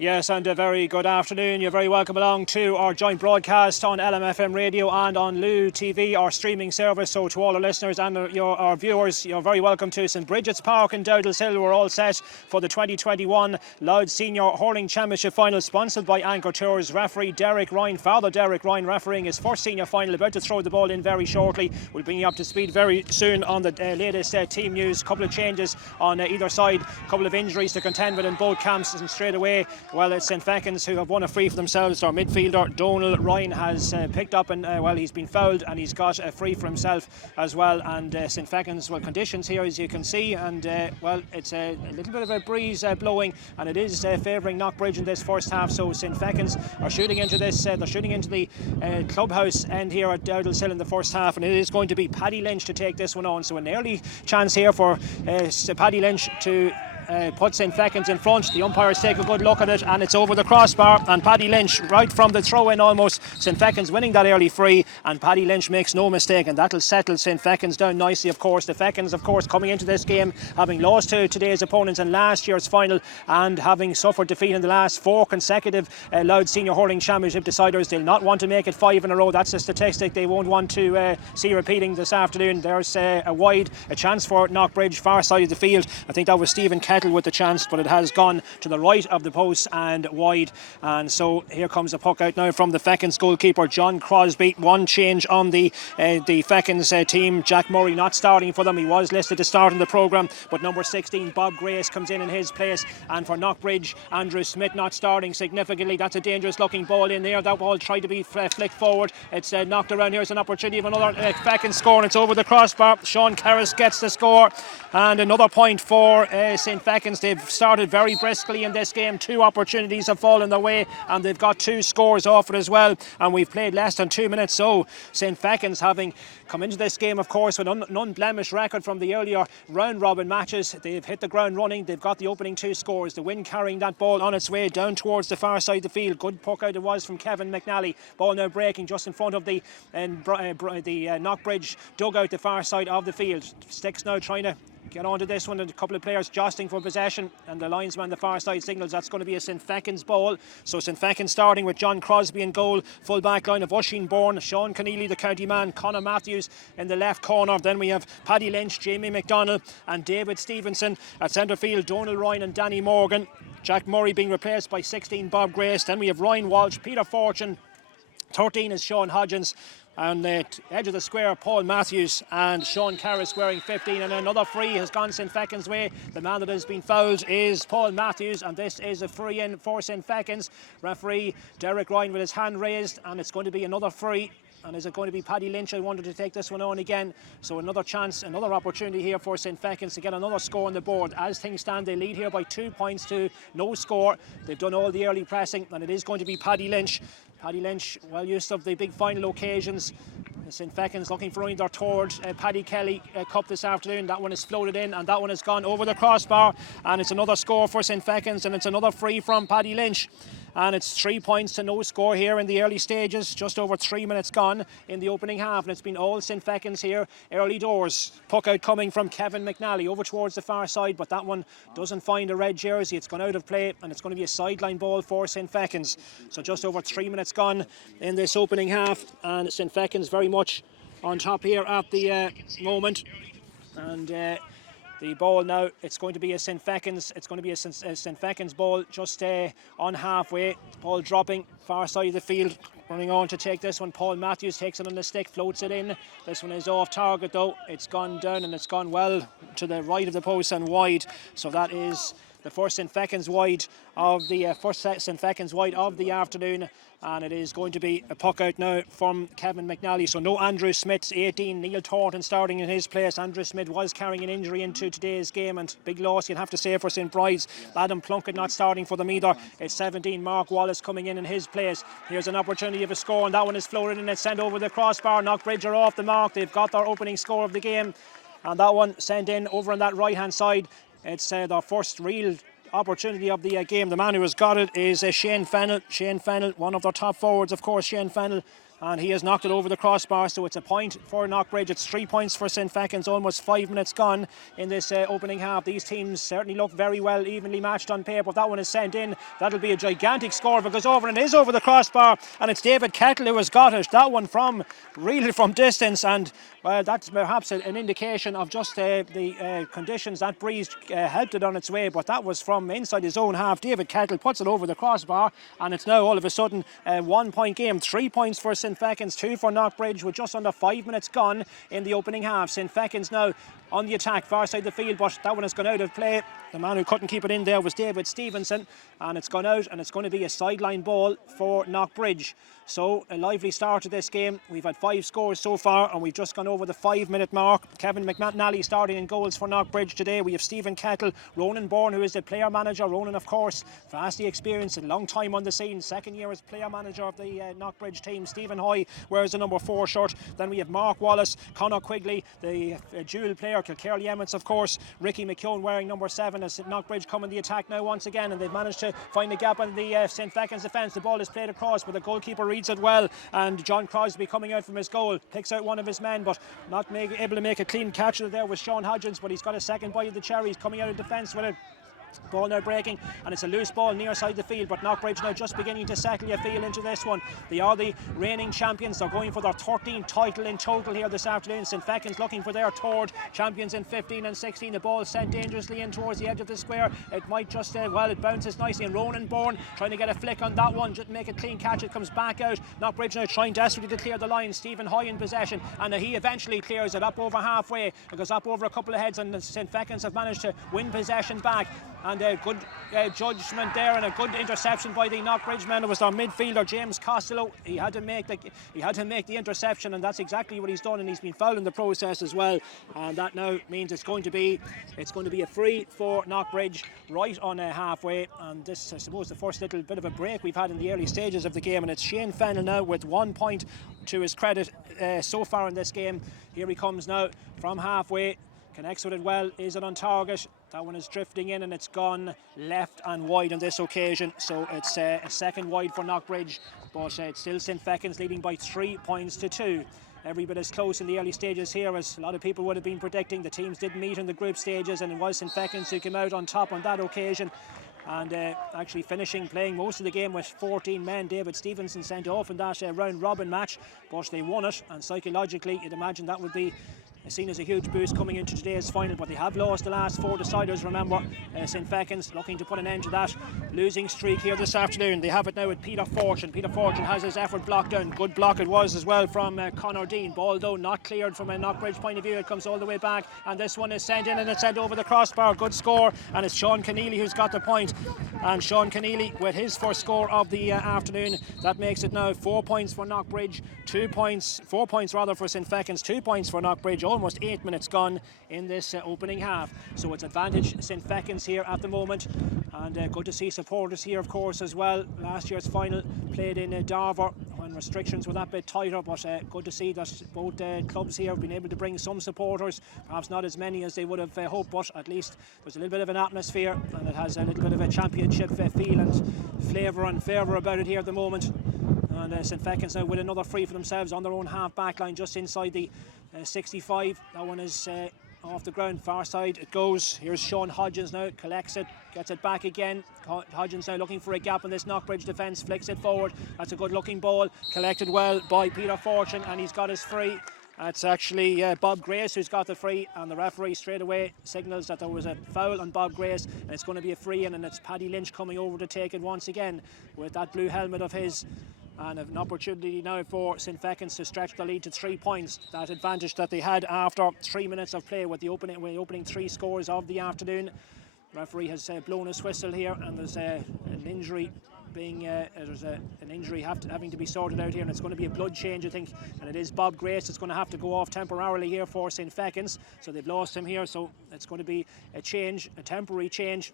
Yes, and a very good afternoon. You're very welcome along to our joint broadcast on LMFM Radio and on Louth TV, our streaming service. So to all our listeners and our viewers, you're very welcome to St Bridget's Pairc in Dowdallshill. We're all set for the 2021 Louth Senior Hurling Championship final, sponsored by Anchor Tours. Referee Derek Ryan, Father Derek Ryan, refereeing his first senior final, about to throw the ball in very shortly. We'll bring you up to speed very soon on the latest team news. Couple of changes on either side, couple of injuries to contend with in both camps, and straight away, well, it's St Fechins who have won a free for themselves. Our midfielder Donal Ryan has picked up and he's been fouled and he's got a free for himself as well. And St Fechins, well, conditions here as you can see, and it's a little bit of a breeze blowing, and it is favouring Knockbridge in this first half. So St Fechins are shooting into this. They're shooting into the clubhouse end here at Dowdallshill in the first half, and it is going to be Paddy Lynch to take this one on. So an early chance here for Paddy Lynch to put St Fechins in front. The umpires take a good look at it, and it's over the crossbar, and Paddy Lynch right from the throw in almost. St Fechins winning that early free, and Paddy Lynch makes no mistake, and that'll settle St Fechins down nicely. Of course, the Fechins, of course, coming into this game having lost to today's opponents in last year's final and having suffered defeat in the last 4 consecutive Louth Senior Hurling Championship deciders. They'll not want to make it 5 in a row. That's a statistic they won't want to see repeating this afternoon. There's a chance for Knockbridge, far side of the field. I think that was Stephen Kettle with the chance, but it has gone to the right of the post and wide. And so here comes the puck out now from the Fechins goalkeeper John Crosby. One change on the Fechins team. Jack Murray not starting for them. He was listed to start in the programme, but number 16 Bob Grace comes in his place. And for Knockbridge, Andrew Smith not starting significantly. That's a dangerous looking ball in there. That ball tried to be flicked forward. It's knocked around. Here's an opportunity of another Fechins score, and it's over the crossbar. Sean Karras gets the score, and another point for St Fechins. They've started very briskly in this game. 2 opportunities have fallen their way, and they've got 2 scores off it as well, and we've played less than 2 minutes. So St Fechins, having come into this game, of course, with an unblemished record from the earlier round robin matches, they've hit the ground running. They've got the opening 2 scores. The wind carrying that ball on its way down towards the far side of the field. Good puck out it was from Kevin McNally. Ball now breaking just in front of the Knockbridge dugout, the far side of the field. Sticks now trying to get onto this one, and a couple of players jostling for possession, and the linesman the far side signals that's going to be a St Fechins ball. So St Fechins starting with John Crosby in goal, full back line of Oisin Bourne, Sean Keneally the county man, Conor Matthews in the left corner. Then we have Paddy Lynch, Jamie McDonnell and David Stevenson at centre field, Donal Ryan and Danny Morgan. Jack Murray being replaced by 16 Bob Grace. Then we have Ryan Walsh, Peter Fortune, 13 is Sean Hodgins. On the edge of the square, Paul Matthews and Sean Karras wearing 15, and another free has gone St Fechins' way. The man that has been fouled is Paul Matthews, and this is a free in for St Fechins. Referee Derek Ryan with his hand raised, and it's going to be another free. And is it going to be Paddy Lynch? I wanted to take this one on again. So another chance, another opportunity here for St Fechins to get another score on the board. As things stand, they lead here by 2 points to no score. They've done all the early pressing, and it is going to be Paddy Lynch. Paddy Lynch, well used of the big final occasions. St Fechins looking for their third Paddy Kelly Cup this afternoon. That one is floated in, and that one has gone over the crossbar, and it's another score for St Fechins, and it's another free from Paddy Lynch. And it's 3 points to no score here in the early stages. Just over 3 minutes gone in the opening half, and it's been all St Fechins here early doors. Puck out coming from Kevin McNally over towards the far side, but that one doesn't find a red jersey. It's gone out of play, and it's going to be a sideline ball for St Fechins. So just over 3 minutes gone in this opening half, and St Fechins very much on top here at the moment. And the ball now, it's going to be a St Fechins. It's going to be a St Fechins ball just on halfway. Ball dropping far side of the field. Running on to take this one, Paul Matthews takes it on the stick, floats it in. This one is off target though. It's gone down, and it's gone well to the right of the post and wide. So that is the first St Fechins wide of the afternoon, and it is going to be a puck out now from Kevin McNally. So no Andrew Smith, 18, Neil Thornton starting in his place. Andrew Smith was carrying an injury into today's game, and big loss you'd have to say for St Bride's. Adam Plunkett not starting for them either. It's 17, Mark Wallace coming in his place. Here's an opportunity of a score, and that one is floated and it's sent over the crossbar. Knockbridge are off the mark. They've got their opening score of the game, and that one sent in over on that right hand side. It's their first real opportunity of the game. The man who has got it is Shane Fennell. Shane Fennell, one of their top forwards, of course. Shane Fennell and he has knocked it over the crossbar, so it's a point for Knockbridge. It's 3 points for St Fechins, almost 5 minutes gone in this opening half. These teams certainly look very well evenly matched on paper, but that one is sent in. That'll be a gigantic score if it goes over, and it is over the crossbar, and it's David Kettle who has got it. That one really from distance, and well, that's perhaps an indication of just the conditions. That breeze helped it on its way, but that was from inside his own half. David Kettle puts it over the crossbar, and it's now all of a sudden a 1 point game. 3 points for St Fechins, 2 for Knockbridge, with just under 5 minutes gone in the opening half. St Fechins now on the attack, far side of the field, but that one has gone out of play. The man who couldn't keep it in there was David Stevenson, and it's gone out, and it's going to be a sideline ball for Knockbridge. So a lively start to this game. We've had 5 scores so far, and we've just gone over the 5-minute mark. Kevin McNally starting in goals for Knockbridge today. We have Stephen Kettle, Ronan Bourne, who is the player manager. Ronan, of course, vastly experienced, a long time on the scene. Second year as player manager of the Knockbridge team. Stephen Hoy wears the number 4 shirt. Then we have Mark Wallace, Conor Quigley, the dual player, Kilkerley Emmets, of course. Ricky McKeown wearing number 7 as Knockbridge come in the attack now once again, and they've managed to find a gap in the St Fechins defence. The ball is played across, but the goalkeeper reads it well, and John Crosby coming out from his goal picks out one of his men, but not able to make a clean catch of it there with Sean Hodgins, but he's got a second bite of the cherry. He's coming out of defence with it. Ball now breaking, and it's a loose ball near side the field, but Knockbridge now just beginning to settle, you feel, into this one. They are the reigning champions. They're going for their 13th title in total here this afternoon. St Fechins looking for their third, champions in 15 and 16. The ball sent dangerously in towards the edge of the square. It might just well, it bounces nicely, and Ronan Bourne trying to get a flick on that one, just make a clean catch. It comes back out. Knockbridge now trying desperately to clear the line. Stephen Hoy in possession, and he eventually clears it up over halfway. It goes up over a couple of heads, and St Fechins have managed to win possession back. And a good judgment there, and a good interception by the Knockbridge man. It was their midfielder James Costello. He had to make the interception, and that's exactly what he's done. And he's been fouled in the process as well. And that now means it's going to be a free for Knockbridge right on halfway. And this, I suppose, the first little bit of a break we've had in the early stages of the game. And it's Shane Fennell now with 1 point to his credit so far in this game. Here he comes now from halfway. Connects with it well. Is it on target? That one is drifting in, and it's gone left and wide on this occasion. So it's a second wide for Knockbridge, but it's still St Fechins leading by 3 points to 2. Every bit as close in the early stages here as a lot of people would have been predicting. The teams did meet in the group stages, and it was St Fechins who came out on top on that occasion. And actually playing most of the game with 14 men. David Stevenson sent off in that round robin match, but they won it, and psychologically you'd imagine that would be seen as a huge boost coming into today's final, but they have lost the last 4 deciders. Remember, St Fechins looking to put an end to that losing streak here this afternoon. They have it now with Peter Fortune. Peter Fortune has his effort blocked down. Good block it was as well from Conor Dean. Ball though not cleared from a Knockbridge point of view. It comes all the way back, and this one is sent in, and it's sent over the crossbar. Good score, and it's Sean Keneally who's got the point. And Sean Keneally with his first score of the afternoon. That makes it now 4 points for Knockbridge, 4 points rather for St Fechins, 2 points for Knockbridge. Almost 8 minutes gone in this opening half, so it's advantage St Fechins here at the moment. And good to see supporters here, of course, as well. Last year's final played in Darver when restrictions were that bit tighter, but good to see that both clubs here have been able to bring some supporters, perhaps not as many as they would have hoped, but at least there's a little bit of an atmosphere, and it has a little bit of a championship feel and flavour and fervour about it here at the moment. And St Fechins now with another free for themselves on their own half back line, just inside the 65. That one is off the ground, far side it goes. Here's Sean Hodgins now, collects it, gets it back again. Hodgins now looking for a gap in this Knockbridge defence, flicks it forward. That's a good looking ball, collected well by Peter Fortune, and he's got his free. It's actually Bob Grace who's got the free, and the referee straight away signals that there was a foul on Bob Grace, and it's going to be a free in, and it's Paddy Lynch coming over to take it once again with that blue helmet of his. And an opportunity now for St Fechins to stretch the lead to 3 points. That advantage that they had after 3 minutes of play with the opening 3 scores of the afternoon. Referee has blown his whistle here, and there's an injury having to be sorted out here, and it's going to be a blood change, I think, and it is Bob Grace that's going to have to go off temporarily here for St Fechins. So they've lost him here, so it's going to be a temporary change.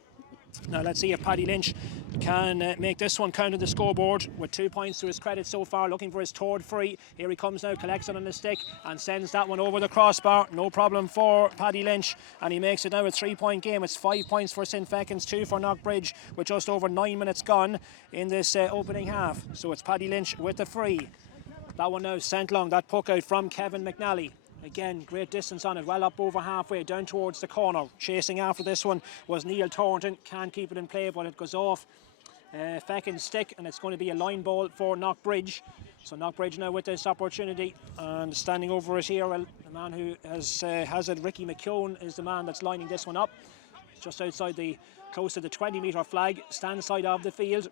Now let's see if Paddy Lynch can make this one count on the scoreboard with 2 points to his credit so far, looking for his third free. Here he comes now, collects it on the stick and sends that one over the crossbar. No problem for Paddy Lynch, and he makes it now a 3 point game. It's 5 points for St Fechins, 2 for Knockbridge, with just over 9 minutes gone in this opening half. So it's Paddy Lynch with the free. That one now sent long. That puck out from Kevin McNally. Again, great distance on it, well up over halfway, down towards the corner. Chasing after this one was Neil Thornton. Can't keep it in play, but it goes off Fechins' stick, and it's going to be a line ball for Knockbridge. So Knockbridge now with this opportunity, and standing over it here, well, the man who has it, Ricky McKeown, is the man that's lining this one up. Just outside close to the 20-metre flag, stand side of the field.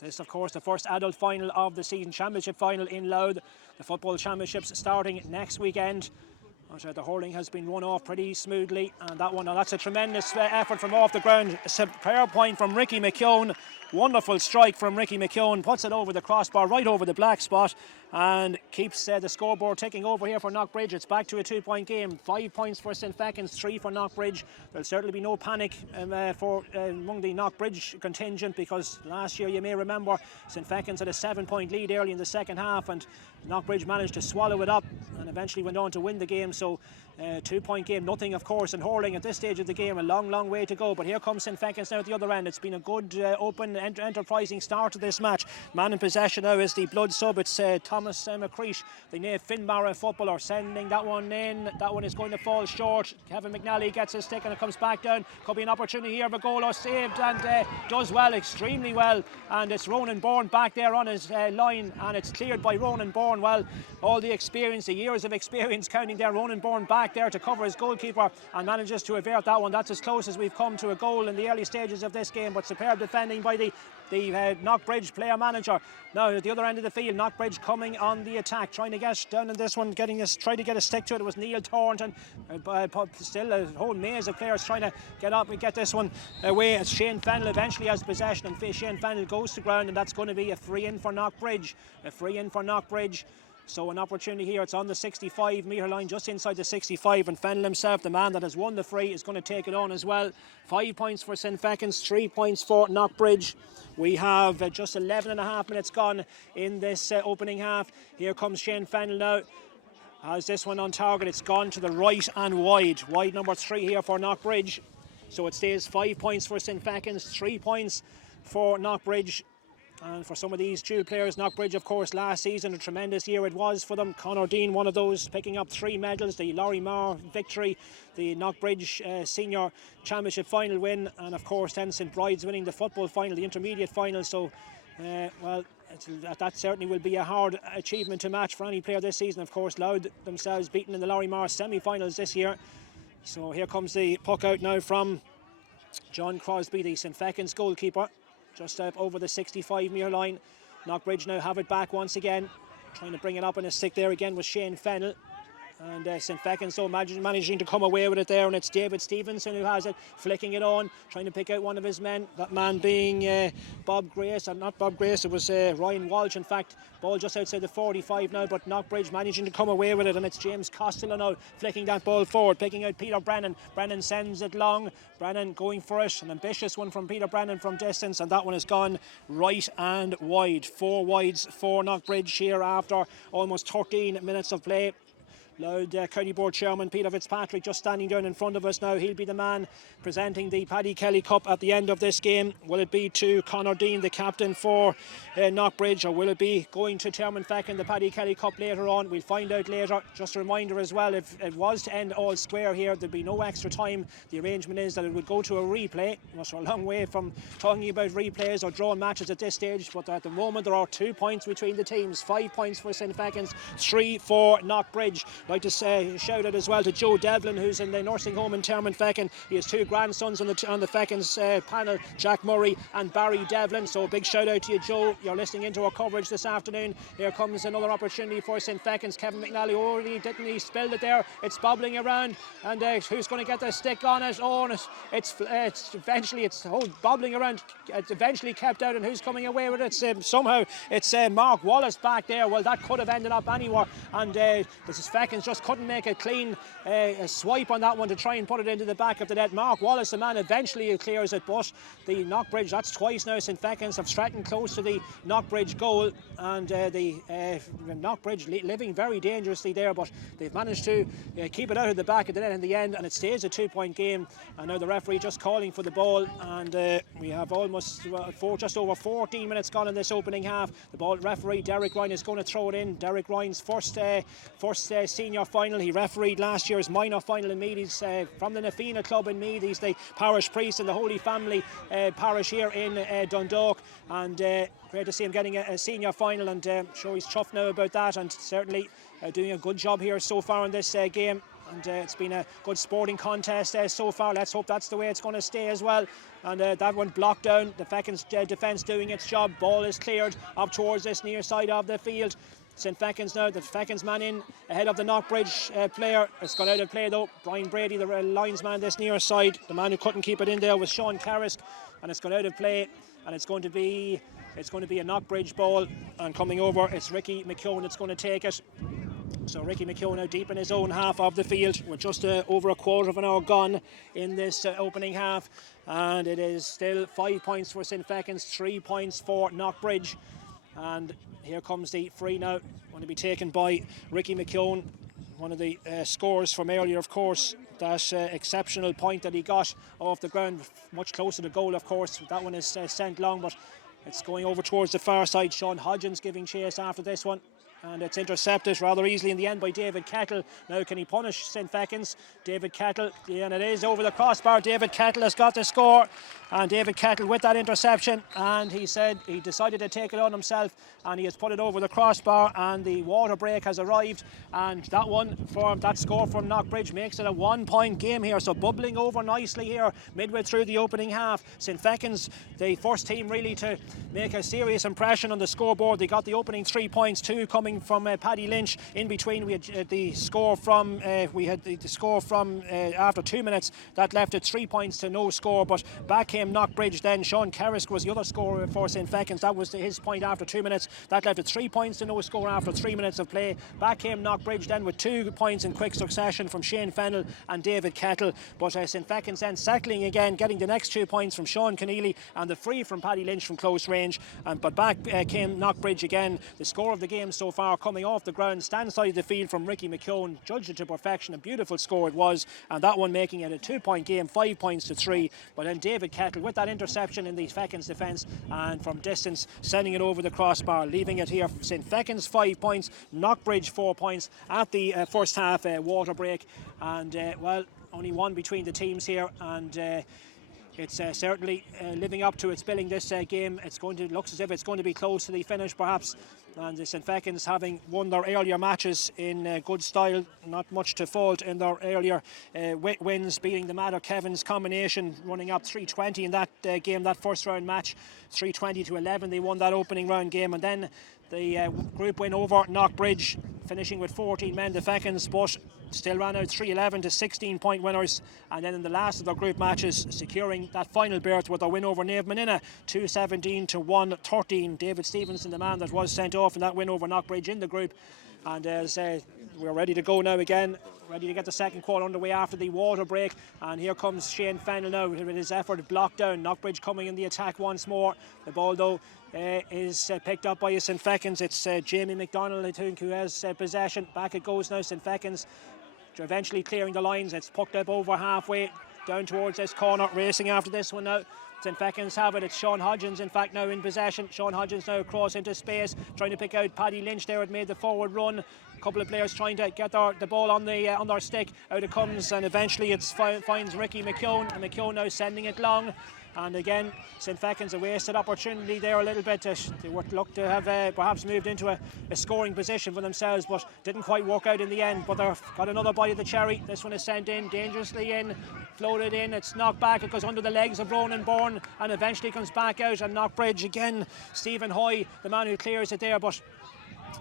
This, of course, the first adult final of the season, championship final in Louth. The football championships starting next weekend. The hurling has been run off pretty smoothly, and that one, that's a tremendous effort from off the ground. A prayer point from Ricky McKeown. Wonderful strike from Ricky McKeown, puts it over the crossbar, right over the black spot, and keeps the scoreboard ticking over here for Knockbridge. It's back to a 2-point game. 5 points for St Fechins, 3 for Knockbridge. There'll certainly be no panic among the Knockbridge contingent, because last year, you may remember, St Fechins had a 7-point lead early in the second half, and Knockbridge managed to swallow it up and eventually went on to win the game. So 2-point game, nothing of course in hurling at this stage of the game. A long way to go, but here comes St Fechins now at the other end. It's been a good open enterprising start to this match. Man in possession now is the blood sub. It's Thomas McCreesh, the Naomh Finbarra footballer, sending that one in. That one is going to fall short. Kevin McNally gets his stick and it comes back down. Could be an opportunity here of a goal, or saved, and does well, extremely well. And it's Ronan Bourne back there on his line, and it's cleared by Ronan Bourne. Well, all the experience, the years of experience counting there. Ronan Bourne back there to cover his goalkeeper and manages to avert that one. That's as close as we've come to a goal in the early stages of this game, but superb defending by the Knockbridge player manager. Now at the other end of the field, Knockbridge coming on the attack, trying to get down in this one, trying to get a stick to it. It was Neil Thornton. Still a whole maze of players trying to get up and get this one away, as Shane Fennell eventually has possession, and Shane Fennell goes to ground, and that's going to be a free in for Knockbridge. A free in for Knockbridge. So an opportunity here. It's on the 65-metre line, just inside the 65, and Fennell himself, the man that has won the free, is going to take it on as well. 5 points for St Fechins, 3 points for Knockbridge. We have just 11 and a half minutes gone in this opening half. Here comes Shane Fennell now. Has this one on target. It's gone to the right and wide. Wide number 3 here for Knockbridge. So it stays 5 points for St Fechins, 3 points for Knockbridge. And for some of these two players, Knockbridge, of course, last season, a tremendous year it was for them. Conor Dean, one of those, picking up 3 medals, the Laurie Marr victory, the Knockbridge Senior Championship final win, and of course then St Bride's winning the football final, the intermediate final. So, well, that certainly will be a hard achievement to match for any player this season. Of course, Louth themselves beaten in the Laurie Marr semi-finals this year. So here comes the puck out now from John Crosby, the St Fechins goalkeeper. Just over the 65-metre line. Knockbridge now have it back once again. Trying to bring it up in a stick there again was Shane Fennell. And St Fechins so managing to come away with it there, and it's David Stevenson who has it, flicking it on, trying to pick out one of his men. That man being Bob Grace, or not Bob Grace, it was Ryan Walsh. In fact, ball just outside the 45 now, but Knockbridge managing to come away with it, and it's James Costello now flicking that ball forward, picking out Peter Brennan. Brennan sends it long. Brennan going for it, an ambitious one from Peter Brennan from distance, and that one has gone right and wide. 4 wides for Knockbridge here after almost 13 minutes of play. Louth County Board Chairman Peter Fitzpatrick just standing down in front of us now. He'll be the man presenting the Paddy Kelly Cup at the end of this game. Will it be to Conor Dean, the captain for Knockbridge, or will it be going to Termonfeckin, the Paddy Kelly Cup later on? We'll find out later. Just a reminder as well, if it was to end all square here, there'd be no extra time. The arrangement is that it would go to a replay. We're a long way from talking about replays or drawn matches at this stage, but at the moment there are 2 points between the teams. 5 points for St Fechins, 3 for Knockbridge. I'd like to shout out as well to Joe Devlin, who's in the nursing home in Termonfeckin. He has 2 grandsons on the Fechins panel, Jack Murray and Barry Devlin. So a big shout out to you, Joe. You're listening into our coverage this afternoon. Here comes another opportunity for St Fechins. Kevin McNally, didn't he spilled it there? It's bobbling around, and who's going to get the stick on it? Oh, it's eventually bobbling around. It's eventually kept out, and who's coming away with it? Somehow it's Mark Wallace back there. Well, that could have ended up anywhere, and this is Fechins Fechins just couldn't make a clean swipe on that one to try and put it into the back of the net. Mark Wallace, the man, eventually clears it, but the Knockbridge, that's twice now St Fechins have threatened close to the Knockbridge goal, and the Knockbridge living very dangerously there, but they've managed to keep it out of the back of the net in the end, and it stays a 2-point game. And now the referee just calling for the ball, and we have almost just over 14 minutes gone in this opening half. The ball referee Derek Ryan is going to throw it in. Derek Ryan's first senior final. He refereed last year's minor final in Meath. He's from the Nafina club in Meath. He's the parish priest in the Holy Family parish here in Dundalk, and great to see him getting a senior final, and sure he's chuffed now about that, and certainly doing a good job here so far in this game. And it's been a good sporting contest so far. Let's hope that's the way it's going to stay as well. And that one blocked down. The Fechins defence doing its job. Ball is cleared up towards this near side of the field. St Fechins now, the Fechins man in ahead of the Knockbridge player. It's gone out of play though. Brian Brady, the linesman this near side. The man who couldn't keep it in there was Sean Pairc, and it's gone out of play. And it's going to be a Knockbridge ball. And coming over, it's Ricky McKeown that's going to take it. So Ricky McKeown now deep in his own half of the field with just over a quarter of an hour gone in this opening half, and it is still 5 points for St Fechins, 3 points for Knockbridge. And here comes the free now, going to be taken by Ricky McKeown, one of the scores from earlier, of course. That exceptional point that he got off the ground, much closer to goal, of course. That one is sent long, but it's going over towards the far side. Sean Hodgins giving chase after this one, and it's intercepted rather easily in the end by David Kettle. Now can he punish St Fechins? David Kettle, yeah, and it is over the crossbar. David Kettle has got the score, and David Kettle with that interception, and he said he decided to take it on himself, and he has put it over the crossbar, and the water break has arrived, and that score from Knockbridge makes it a 1-point game here. So bubbling over nicely here midway through the opening half. St Fechins, the first team really to make a serious impression on the scoreboard. They got the opening 3 points, 2 coming from Paddy Lynch. In between we had the score from after 2 minutes that left it 3 points to no score, but back came Knockbridge then. Sean Pairc was the other scorer for St Fechins. That was his point after 2 minutes. That left it 3 points to no score after 3 minutes of play. Back came Knockbridge then with 2 points in quick succession from Shane Fennell and David Kettle, but St Fechins then settling again, getting the next 2 points from Sean Keneally and the free from Paddy Lynch from close range. But back came Knockbridge again. The score of the game so far coming off the ground, stand side of the field from Ricky McKeown, judged it to perfection. A beautiful score it was, and that one making it a 2-point game, 5 points to 3. But then David Kettle with that interception in the Fechins defence, and from distance sending it over the crossbar, leaving it here St Fechins 5 points, Knockbridge 4 points at the first half water break. And well, only one between the teams here, and it's certainly living up to its billing this game. Looks as if it's going to be close to the finish perhaps, and the St Fechins having won their earlier matches in good style, not much to fault in their earlier wins, beating the Mather Kevins combination, running up 320 in that game, that first round match, 320 to 11 they won that opening round game. And then the group win over Knockbridge, finishing with 14 men, the Fechins, but still ran out 3-11 to 16-point winners. And then in the last of their group matches, securing that final berth with a win over Naomh 217 to 113. David Stevenson, the man that was sent off in that win over Knockbridge in the group. And as we're ready to go now again, ready to get the second quarter underway after the water break. And here comes Shane Fennell now with his effort blocked down. Knockbridge coming in the attack once more. The ball though is picked up by St Fechins. It's Jamie McDonald, I think, who has possession. Back it goes now. St Fechins eventually clearing the lines. It's pucked up over halfway down towards this corner, racing after this one now. St Fechins have it. It's Sean Hodgins in fact now in possession. Sean Hodgins now across into space, trying to pick out Paddy Lynch there. Had made the forward run. A couple of players trying to get the ball on their stick. Out it comes, and eventually it finds Ricky McKeown, and McKeown now sending it long. And again, St Fechins a wasted opportunity there a little bit. They would look to have perhaps moved into a scoring position for themselves, but didn't quite work out in the end. But they've got another bite of the cherry. This one is sent in, dangerously in, floated in. It's knocked back. It goes under the legs of Ronan Bourne and eventually comes back out. And Knockbridge again, Stephen Hoy, the man who clears it there, but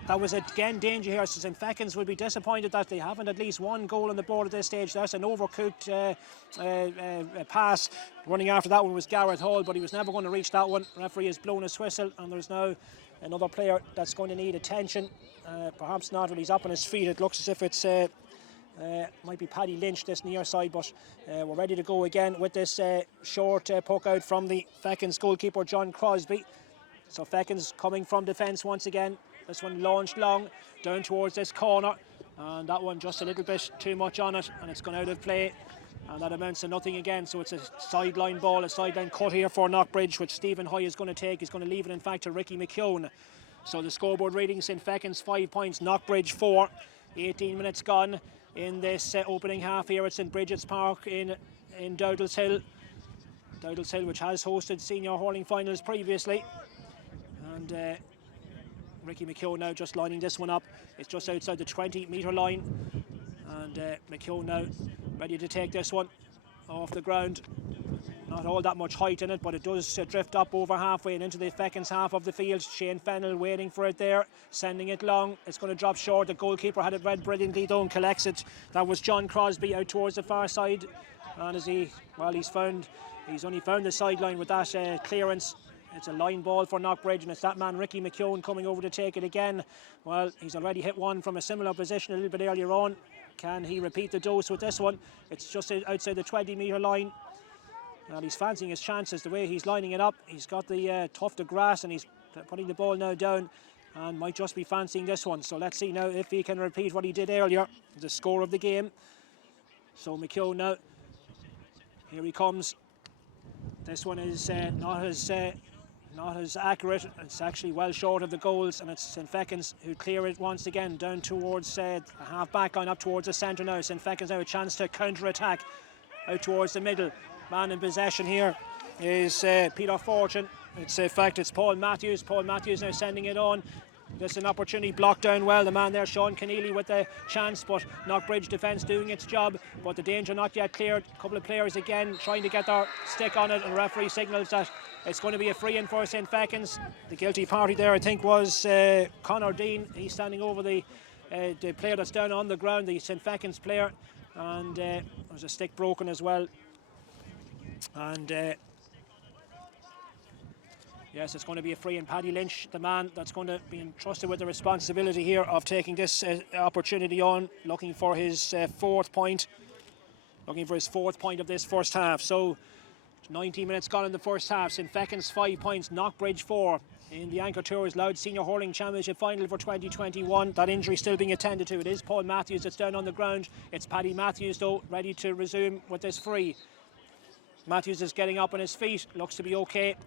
that was again danger here. So St Fechins will be disappointed that they haven't at least one goal on the board at this stage. That's an overcooked pass. Running after that one was Gareth Hall, but he was never going to reach that one. Referee has blown his whistle, and there's now another player that's going to need attention. Perhaps not when he's up on his feet. It looks as if it's might be Paddy Lynch, this near side, but we're ready to go again with this short poke out from the Fechins goalkeeper, John Crosby. So Fechins coming from defence once again. This one launched long down towards this corner, and that one just a little bit too much on it, and it's gone out of play, and that amounts to nothing again. So it's a sideline ball, a sideline cut here for Knockbridge, which Stephen Hoy is going to take. He's going to leave it in fact to Ricky McKeown. So the scoreboard reading, St Fechins 5 points, Knockbridge 4. 18 minutes gone in this opening half here at St Bridget's Park in Dowdallshill. Dowdallshill, which has hosted senior hurling finals previously. And Ricky McKeown now just lining this one up. It's just outside the 20-metre line, and McKeown now ready to take this one off the ground. Not all that much height in it, but it does drift up over halfway and into the Fechins half of the field. Shane Fennell waiting for it there, sending it long. It's going to drop short. The goalkeeper had it read brilliantly though and collects it. That was John Crosby out towards the far side, and as he's only found the sideline with that clearance. It's a line ball for Knockbridge, and it's that man Ricky McKeown coming over to take it again. Well, he's already hit one from a similar position a little bit earlier on. Can he repeat the dose with this one? It's just outside the 20-metre line. And he's fancying his chances the way he's lining it up. He's got the tuft of grass, and he's putting the ball now down, and might just be fancying this one. So let's see now if he can repeat what he did earlier, the score of the game. So McKeown now, here he comes. This one is not as accurate. It's actually well short of the goals, and it's St Fechins who clear it once again down towards a half back line up towards the centre now. St Fechins now a chance to counter attack out towards the middle. Man in possession here is Peter Fortune. It's in fact it's Paul Matthews. Paul Matthews now sending it on. There's an opportunity blocked down well. The man there, Sean Keneally, with the chance, but Knockbridge defence doing its job. But the danger not yet cleared. A couple of players again trying to get their stick on it, and the referee signals that it's going to be a free-in for St Fechins. The guilty party there, I think, was Conor Dean. He's standing over the player that's down on the ground, the St Fechins player, and there's a stick broken as well. And yes, it's going to be a free, and Paddy Lynch, the man that's going to be entrusted with the responsibility here of taking this opportunity on, looking for his fourth point of this first half. So 19 minutes gone in the first half. St Fechins 5 points, Knockbridge 4 in the Anchor Tours Louth Senior Hurling Championship final for 2021. That injury still being attended to. It is Paul Matthews that's down on the ground. It's Paddy Matthews though, ready to resume with this free. Matthews is getting up on his feet, looks to be okay.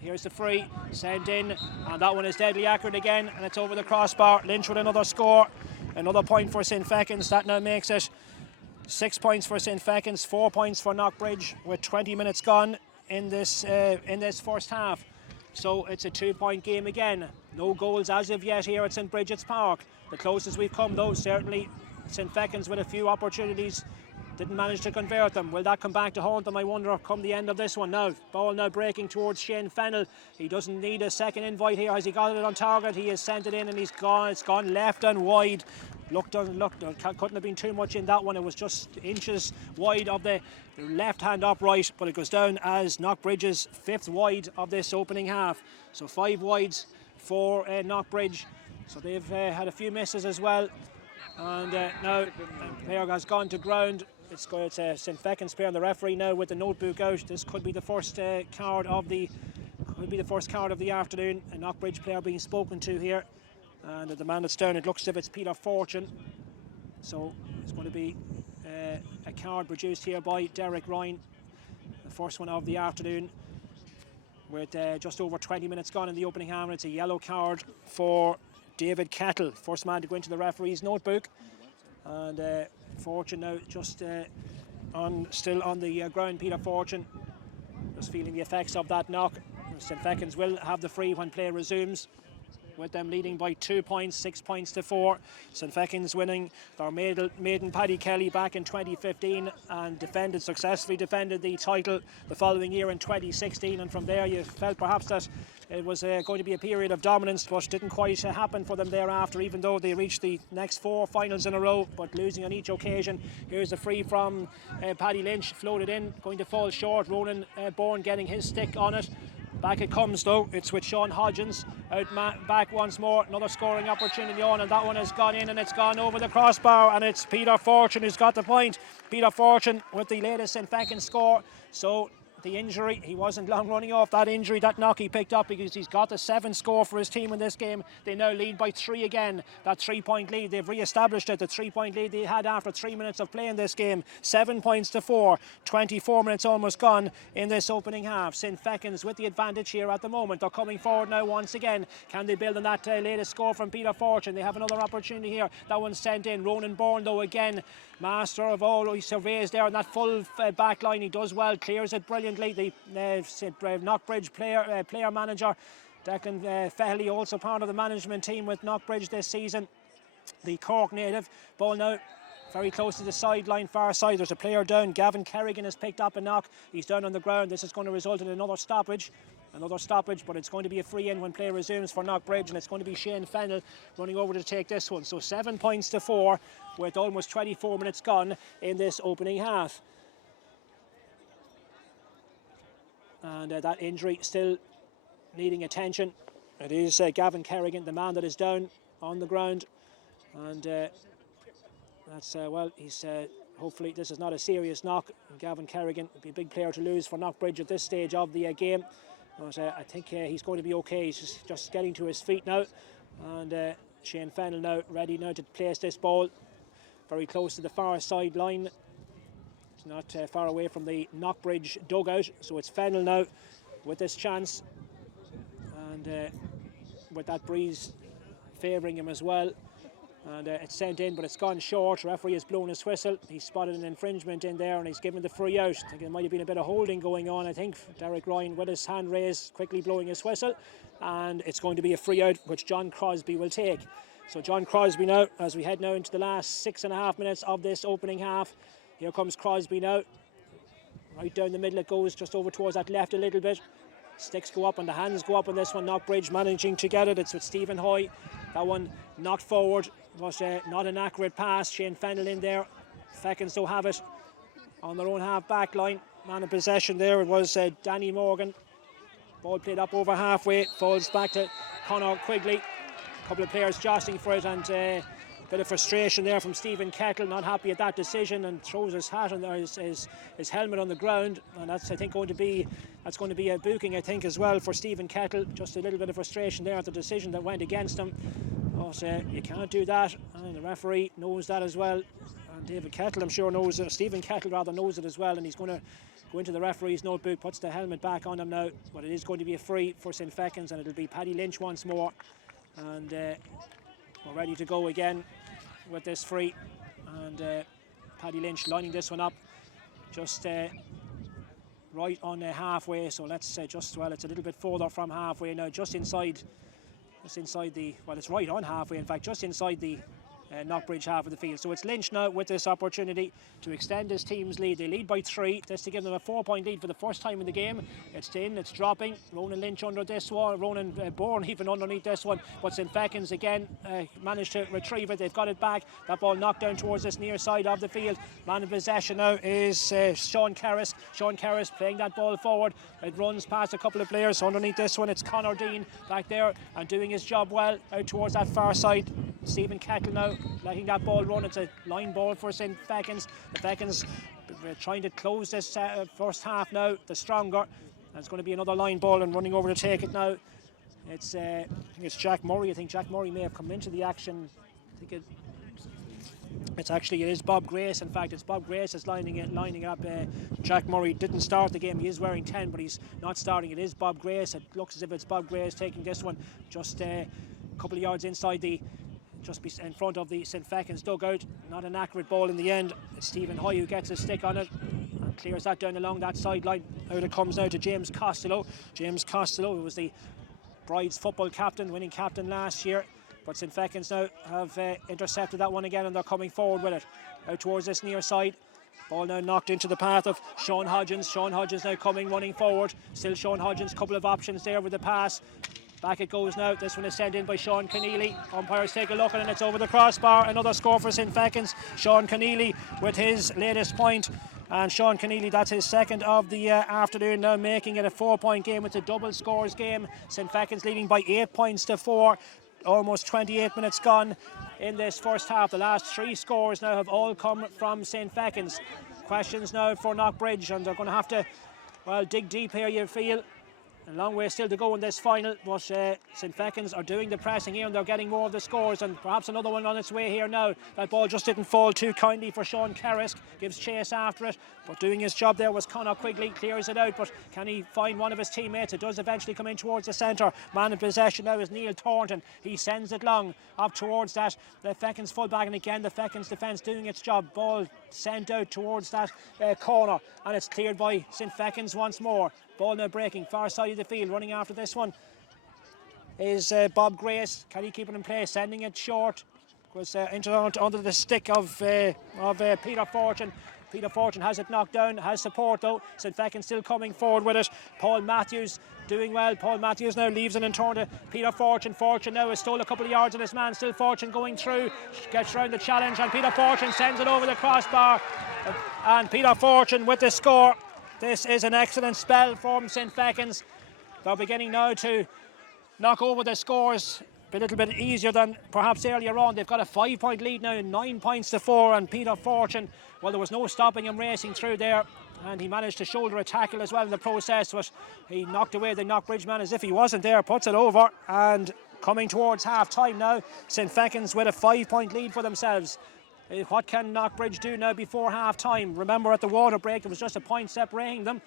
Here's the free, sent in, and that one is deadly accurate again, and it's over the crossbar. Lynch with another score, another point for St Fechins. That now makes it 6 points for St Fechins, 4 points for Knockbridge, with 20 minutes gone in this first half. So it's a 2-point game again. No goals as of yet here at St Bridget's Park. The closest we've come though, certainly St Fechins with a few opportunities. Didn't manage to convert them. Will that come back to haunt them, I wonder, come the end of this one? Now, ball now breaking towards Shane Fennell. He doesn't need a second invite here. Has he got it on target? He has sent it in, and he's gone. It's gone left and wide. Couldn't have been too much in that one. It was just inches wide of the left-hand upright, but it goes down as Knockbridge's 5th wide of this opening half. So 5 wides for Knockbridge. So they've had a few misses as well. And now Pairc has gone to ground. It's a St Fechins player, and the referee now with the notebook out. This could be the first card of the afternoon. A Knockbridge player being spoken to here, and the man that's down, it looks as if it's Peter Fortune. So it's going to be a card produced here by Derek Ryan, the first one of the afternoon, with just over 20 minutes gone in the opening half. It's a yellow card for David Kettle, first man to go into the referee's notebook. And Fortune now just still on the ground. Peter Fortune just feeling the effects of that knock. St Fechins will have the free when play resumes, with them leading by 2 points, 6 points to 4. St Fechins winning their maiden Paddy Kelly back in 2015 and successfully defended the title the following year in 2016, and from there you felt perhaps that it was going to be a period of dominance, but didn't quite happen for them thereafter, even though they reached the next 4 finals in a row, but losing on each occasion. Here's a free from Paddy Lynch, floated in, going to fall short. Ronan Bourne getting his stick on it. Back it comes though, it's with Sean Hodgins out back once more, another scoring opportunity on, and that one has gone in and it's gone over the crossbar, and it's Peter Fortune who's got the point. Peter Fortune with the latest St. Fechins score. So the injury, he wasn't long running off that injury, that knock he picked up, because he's got the 7th score for his team in this game. They now lead by 3 again. That 3-point lead, they've re-established it, the 3-point lead they had after 3 minutes of play in this game. 7 points to 4, 24 minutes almost gone in this opening half. St. Fechins with the advantage here at the moment. They're coming forward now once again. Can they build on that latest score from Peter Fortune? They have another opportunity here. That one's sent in. Ronan Bourne though again, master of all, he surveys there on that full back line. He does well, clears it brilliantly. The Knockbridge player manager Declan Fehely, also part of the management team with Knockbridge this season. The Cork native. Ball now very close to the sideline, far side. There's a player down. Gavin Kerrigan has picked up a knock. He's down on the ground. This is going to result in another stoppage, but it's going to be a free in when play resumes for Knockbridge, and it's going to be Shane Fennell running over to take this one. So 7 points to 4 with almost 24 minutes gone in this opening half. And that injury still needing attention. It is Gavin Kerrigan, the man that is down on the ground, and that's well, he's hopefully this is not a serious knock. Gavin Kerrigan would be a big player to lose for Knockbridge at this stage of the game, but I think he's going to be okay. He's just getting to his feet now, and Shane Fennell now ready now to place this ball very close to the far sideline. Not far away from the Knockbridge dugout, so it's Fennell now with this chance, and with that breeze favouring him as well, and it's sent in, but it's gone short. The referee has blown his whistle. He's spotted an infringement in there and he's given the free out. I think there might have been a bit of holding going on. I think Derek Ryan with his hand raised, quickly blowing his whistle, and it's going to be a free out which John Crosby will take. So John Crosby now, as we head now into the last 6.5 minutes of this opening half. Here comes Crosby now. Right down the middle it goes, just over towards that left a little bit. Sticks go up and the hands go up on this one. Knockbridge managing to get it. It's with Stephen Hoy. That one knocked forward, but not an accurate pass. Shane Fennell in there. Fechins still have it on their own half back line. Man in possession there, it was Danny Morgan. Ball played up over halfway. Falls back to Conor Quigley. A couple of players jostling for it, and bit of frustration there from Stephen Kettle, not happy at that decision, and throws his hat and his helmet on the ground, and that's I think going to be a booking I think as well for Stephen Kettle. Just a little bit of frustration there at the decision that went against him. But you can't do that, and the referee knows that as well, and David Kettle I'm sure knows it. Stephen Kettle rather knows it as well, and he's going to go into the referee's notebook, puts the helmet back on him now, but it is going to be a free for St. Fechins, and it'll be Paddy Lynch once more, and we're ready to go again with this free, and Paddy Lynch lining this one up just right on halfway. So let's it's a little bit further from halfway now, just inside the, well, it's right on halfway in fact, just inside the Knockbridge half of the field. So it's Lynch now with this opportunity to extend his team's lead. They lead by 3. This to give them a 4-point lead for the first time in the game. It's in, it's dropping. Ronan Lynch under this one, Ronan Bourne even underneath this one. But St. Fechins again managed to retrieve it. They've got it back. That ball knocked down towards this near side of the field. Man in possession now is Sean Karras. Sean Karras playing that ball forward. It runs past a couple of players. Underneath this one, it's Conor Dean back there and doing his job well out towards that far side. Stephen Kettle now letting that ball run. It's a line ball for St. Fechins. The Fechins trying to close this first half now, the stronger. And it's going to be another line ball, and running over to take it now. It's I think it's Jack Murray. I think Jack Murray may have come into the action. I think it is Bob Grace. In fact, it's Bob Grace that's lining up. Jack Murray didn't start the game. He is wearing 10, but he's not starting. It is Bob Grace. It looks as if it's Bob Grace taking this one just a couple of yards inside just in front of the St. Fechins dugout. Not an accurate ball in the end. It's Stephen Hoy who gets a stick on it and clears that down along that sideline. Out it comes now to James Costello. James Costello, who was the Bride's football captain, winning captain last year. But St. Fechins now have intercepted that one again, and they're coming forward with it. Out towards this near side. Ball now knocked into the path of Sean Hodgins. Sean Hodgins now running forward. Still Sean Hodgins, couple of options there with the pass. Back it goes now. This one is sent in by Sean Keneally. Umpires take a look at it, and it's over the crossbar. Another score for St. Fechins. Sean Keneally with his latest point. And Sean Keneally, that's his second of the afternoon, now making it a 4-point game. It's a double scores game. St. Fechins leading by 8 points to 4. Almost 28 minutes gone in this first half. The last 3 scores now have all come from St. Fechins. Questions now for Knockbridge, and they're going to have to, well, dig deep here, you feel. A long way still to go in this final, but St. Fechins are doing the pressing here and they're getting more of the scores, and perhaps another one on its way here now. That ball just didn't fall too kindly for Sean Pairc, gives chase after it, but doing his job there was Conor Quigley, clears it out, but can he find one of his teammates? It does eventually come in towards the centre. Man in possession now is Neil Thornton. He sends it long up towards that the Fechins fullback, and again the Fechins defence doing its job. Ball sent out towards that corner, and it's cleared by St. Fechins once more. Ball now breaking, far side of the field. Running after this one is Bob Grace. Can he keep it in place? Sending it short. Was under the stick of Peter Fortune. Peter Fortune has it knocked down, has support though. St. Fechins still coming forward with it. Paul Matthews doing well. Paul Matthews now leaves it and turn to Peter Fortune. Fortune now has stole a couple of yards of this man. Still Fortune going through. Gets round the challenge, and Peter Fortune sends it over the crossbar. And Peter Fortune with the score. This is an excellent spell from St. Fechins. They're beginning now to knock over the scores a little bit easier than perhaps earlier on. They've got a 5-point lead now, 9 points to 4, and Peter Fortune, well, there was no stopping him racing through there, and he managed to shoulder a tackle as well in the process, but he knocked away the Knockbridge man as if he wasn't there, puts it over, and coming towards half time now, St. Fechins with a 5-point lead for themselves. What can Knockbridge do now before half time? Remember, at the water break there was just a point separating them,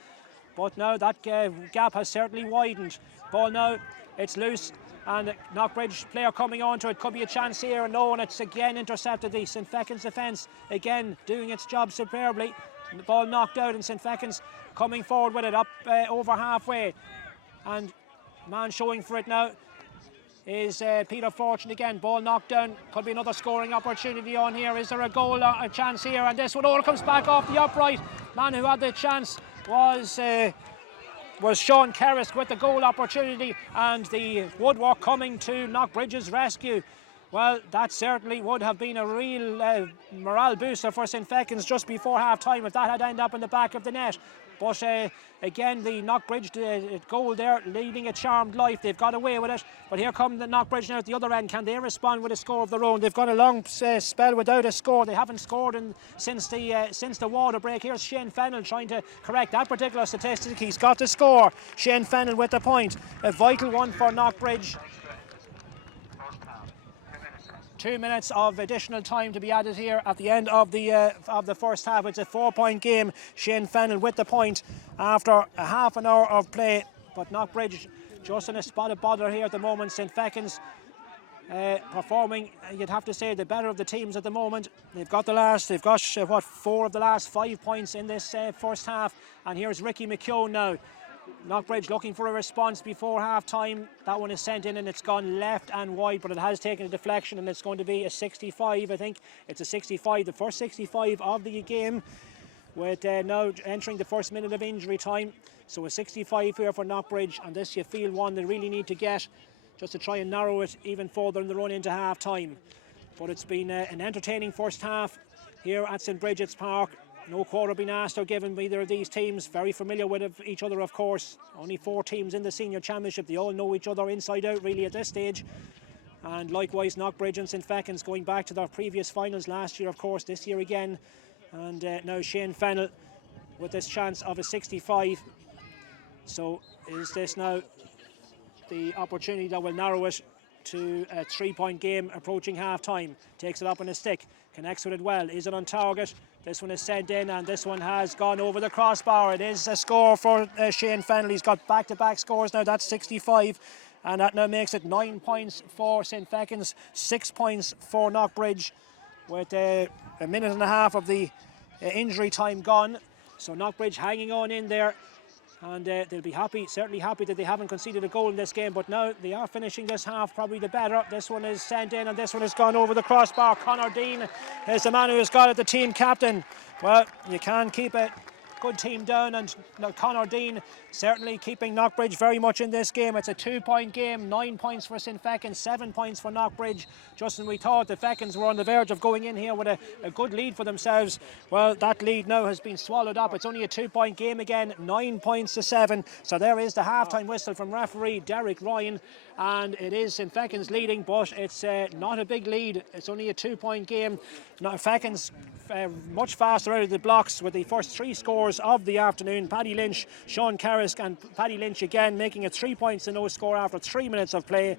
but now that gap has certainly widened. Ball now, it's loose, and Knockbridge player coming on to it. Could be a chance here, and no, and it's again intercepted. The St. Fechins defence again doing its job superbly. The ball knocked out, and St. Fechins coming forward with it up over halfway, and man showing for it now is Peter Fortune again. Ball knocked down. Could be another scoring opportunity on here. Is there a goal, a chance here? And this one all comes back off the upright. Man who had the chance was Sean Pairc with the goal opportunity, and the woodwork coming to Knockbridge's rescue. Well, that certainly would have been a real morale booster for St. Fechins just before half time if that had ended up in the back of the net. But again, the Knockbridge goal there leading a charmed life. They've got away with it, but here come the Knockbridge now at the other end. Can they respond with a score of their own? They've got a long spell without a score. They haven't scored since the water break. Here's Shane Fennell trying to correct that particular statistic. He's got the score. Shane Fennell with the point. A vital one for Knockbridge. 2 minutes of additional time to be added here at the end of the first half. It's a 4-point game. Shane Fennell with the point after a half an hour of play, but Knockbridge just in a spot of bother here at the moment. St. Fechins performing, you'd have to say, the better of the teams at the moment. They've got 4 of the last 5 points in this first half, and here's Ricky McKeown now. Knockbridge looking for a response before half time. That one is sent in and it's gone left and wide, but it has taken a deflection, and it's going to be a 65. I think it's a 65, the first 65 of the game, with now entering the first minute of injury time. So a 65 here for Knockbridge, and this you feel one they really need to get just to try and narrow it even further in the run into half time. But it's been an entertaining first half here at St. Bridget's Park. No quarter been asked or given by either of these teams. Very familiar with each other, of course. Only 4 teams in the senior championship. They all know each other inside out, really, at this stage. And likewise, Knockbridge and St. Fechins going back to their previous finals last year, of course, this year again. And now Shane Fennell with this chance of a 65. So is this now the opportunity that will narrow it to a 3-point game approaching half time? Takes it up on a stick, connects with it well. Is it on target? This one is sent in, and this one has gone over the crossbar. It is a score for Shane Fennell. He's got back-to-back scores now. That's 65, and that now makes it 9 points for St. Fechins, 6 points for Knockbridge, with a minute and a half of the injury time gone. So Knockbridge hanging on in there, and they'll be happy, certainly happy that they haven't conceded a goal in this game, but now they are finishing this half probably the better. This one is sent in, and this one has gone over the crossbar. Conor Dean is the man who has got it, the team captain. Well, you can't keep it good team down, and Conor Dean certainly keeping Knockbridge very much in this game. It's a 2-point game, 9 points for St Fechins, 7 points for Knockbridge. Just when we thought the Fechins were on the verge of going in here with a good lead for themselves, well, that lead now has been swallowed up. It's only a 2-point game again, 9 points to 7. So there is the half-time whistle from referee Derek Ryan, and it is St Fechins leading, but it's not a big lead. It's only a 2-point game. Fechins much faster out of the blocks with the first 3 scores of the afternoon. Paddy Lynch, Sean Carrisk and Paddy Lynch again making it 3 points to no score after 3 minutes of play.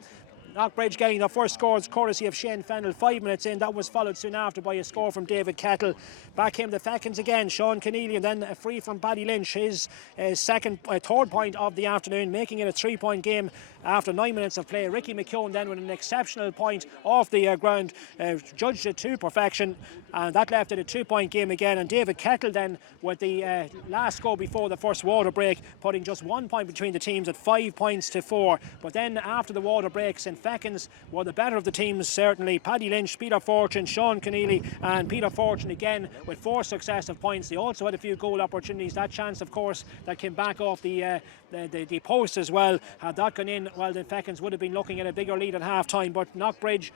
Knockbridge getting the first scores courtesy of Shane Fennell 5 minutes in. That was followed soon after by a score from David Kettle. Back came the Fechins again, Sean Keneally, and then a free from Paddy Lynch, his third point of the afternoon, making it a 3-point game after 9 minutes of play. Ricky McKeown then with an exceptional point off the ground, judged it to perfection, and that left it a 2-point game again. And David Kettle then with the last score before the first water break, putting just 1 point between the teams at 5 points to 4. But then after the water break, St Fechins were the better of the teams, certainly. Paddy Lynch, Peter Fortune, Sean Keneally, and Peter Fortune again with 4 successive points. They also had a few goal opportunities. That chance, of course, that came back off the post as well. Had that gone in, well, the Fechins would have been looking at a bigger lead at half time, but Knockbridge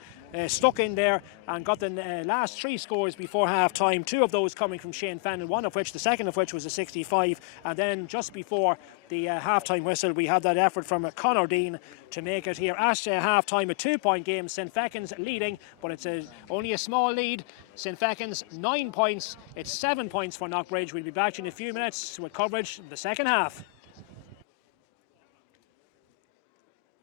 stuck in there and got the last 3 scores before half time, 2 of those coming from Shane Fennell, the second of which was a 65, and then just before the half time whistle we had that effort from Conor Dean to make it here at half time, a 2-point game. St Fechins leading, but it's only a small lead. St Fechins 9 points, it's 7 points for Knockbridge. We'll be back in a few minutes with coverage of the second half.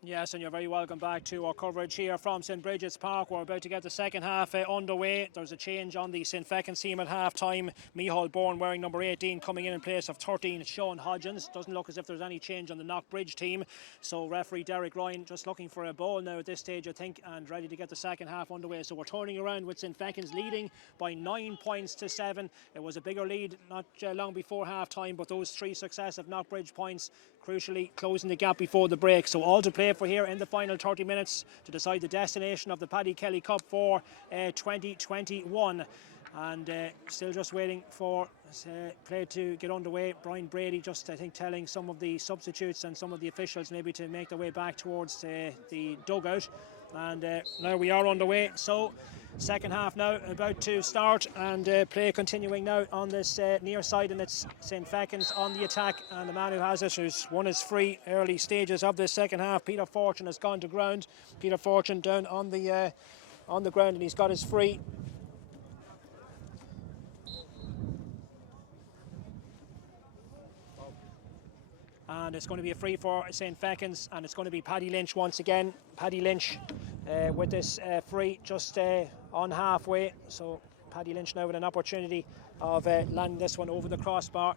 Yes, and you're very welcome back to our coverage here from St Bridget's Park. We're about to get the second half underway. There's a change on the St Fechins team at half time. Mihal Bourne wearing number 18 coming in place of 13 Sean Hodgins. Doesn't look as if there's any change on the Knockbridge team. So referee Derek Ryan just looking for a ball now at this stage, I think, and ready to get the second half underway. So we're turning around with St Fechins leading by 9 points to 7. It was a bigger lead not long before half time, but those 3 successive Knockbridge points crucially closing the gap before the break. So all to play for here in the final 30 minutes to decide the destination of the Paddy Kelly Cup for 2021. And still just waiting for play to get underway. Brian Brady just, I think, telling some of the substitutes and some of the officials maybe to make their way back towards the dugout. And now we are underway. So second half now about to start, and play continuing now on this near side, and it's St Fechins on the attack, and the man who has it, who's won his free early stages of this second half, Peter Fortune, has gone to ground. Peter Fortune down on the ground, and he's got his free. And it's going to be a free for St Fechins, and it's going to be Paddy Lynch once again. Paddy Lynch with this free just on halfway. So Paddy Lynch now with an opportunity of landing this one over the crossbar.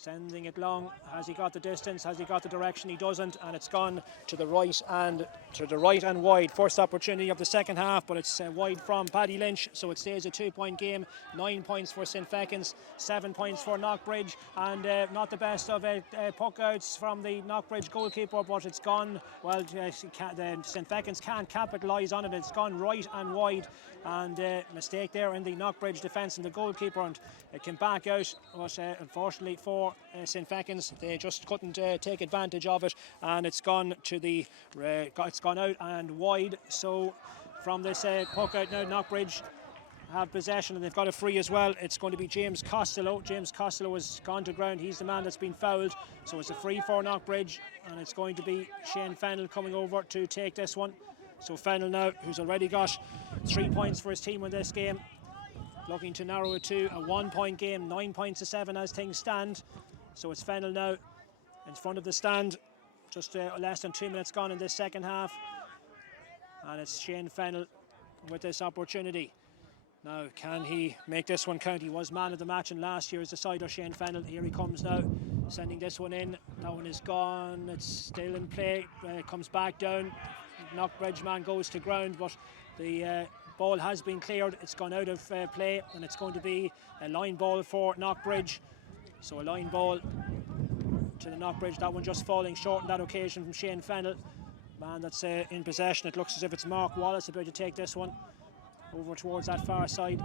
Sending it long. Has he got the distance? Has he got the direction? He doesn't, and it's gone to the right and wide. First opportunity of the second half, but it's wide from Paddy Lynch, so it stays a 2-point game. 9 points for St Fechins, 7 points for Knockbridge, and not the best of puck outs from the Knockbridge goalkeeper, but it's gone. Well, St Fechins can't capitalise on it. It's gone right and wide, and mistake there in the Knockbridge defence and the goalkeeper, and it came back out. But unfortunately for St Fechins, they just couldn't take advantage of it, and it's gone to the it's gone out and wide. So from this puck out now, Knockbridge have possession, and they've got a free as well. It's going to be James Costello. James Costello has gone to ground. He's the man that's been fouled, so it's a free for Knockbridge, and it's going to be Shane Fennell coming over to take this one. So Fennell now, who's already got 3 points for his team in this game, looking to narrow it to a 1-point game, 9 points to 7 as things stand. So it's Fennell now in front of the stand, just less than 2 minutes gone in this second half, and it's Shane Fennell with this opportunity. Now, can he make this one count? He was man of the match in last year's decider, Shane Fennell. Here he comes now, sending this one in. That one is gone. It's still in play. Comes back down. Knockbridge man goes to ground, but the ball has been cleared. It's gone out of play, and it's going to be a line ball for Knockbridge. So a line ball to the Knockbridge. That one just falling short on that occasion from Shane Fennell. Man that's in possession. It looks as if it's Mark Wallace about to take this one over towards that far side.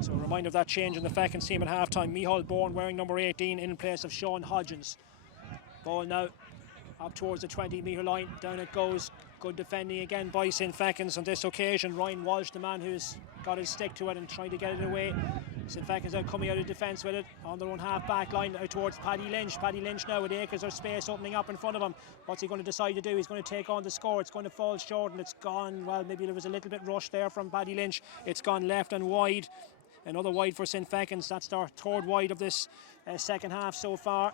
So a reminder of that change in the Fechins team at half-time. Micheál Bourne wearing number 18 in place of Sean Hodgins. Ball now up towards the 20-metre line. Down it goes. Good defending again by St. Fechins on this occasion. Ryan Walsh, the man who's got his stick to it and trying to get it away. St. Fechins are coming out of defence with it on their own half-back line out towards Paddy Lynch. Paddy Lynch now with acres of space opening up in front of him. What's he going to decide to do? He's going to take on the score. It's going to fall short and it's gone. Well, maybe there was a little bit rushed there from Paddy Lynch. It's gone left and wide. Another wide for St. Fechins. That's their third wide of this second half so far.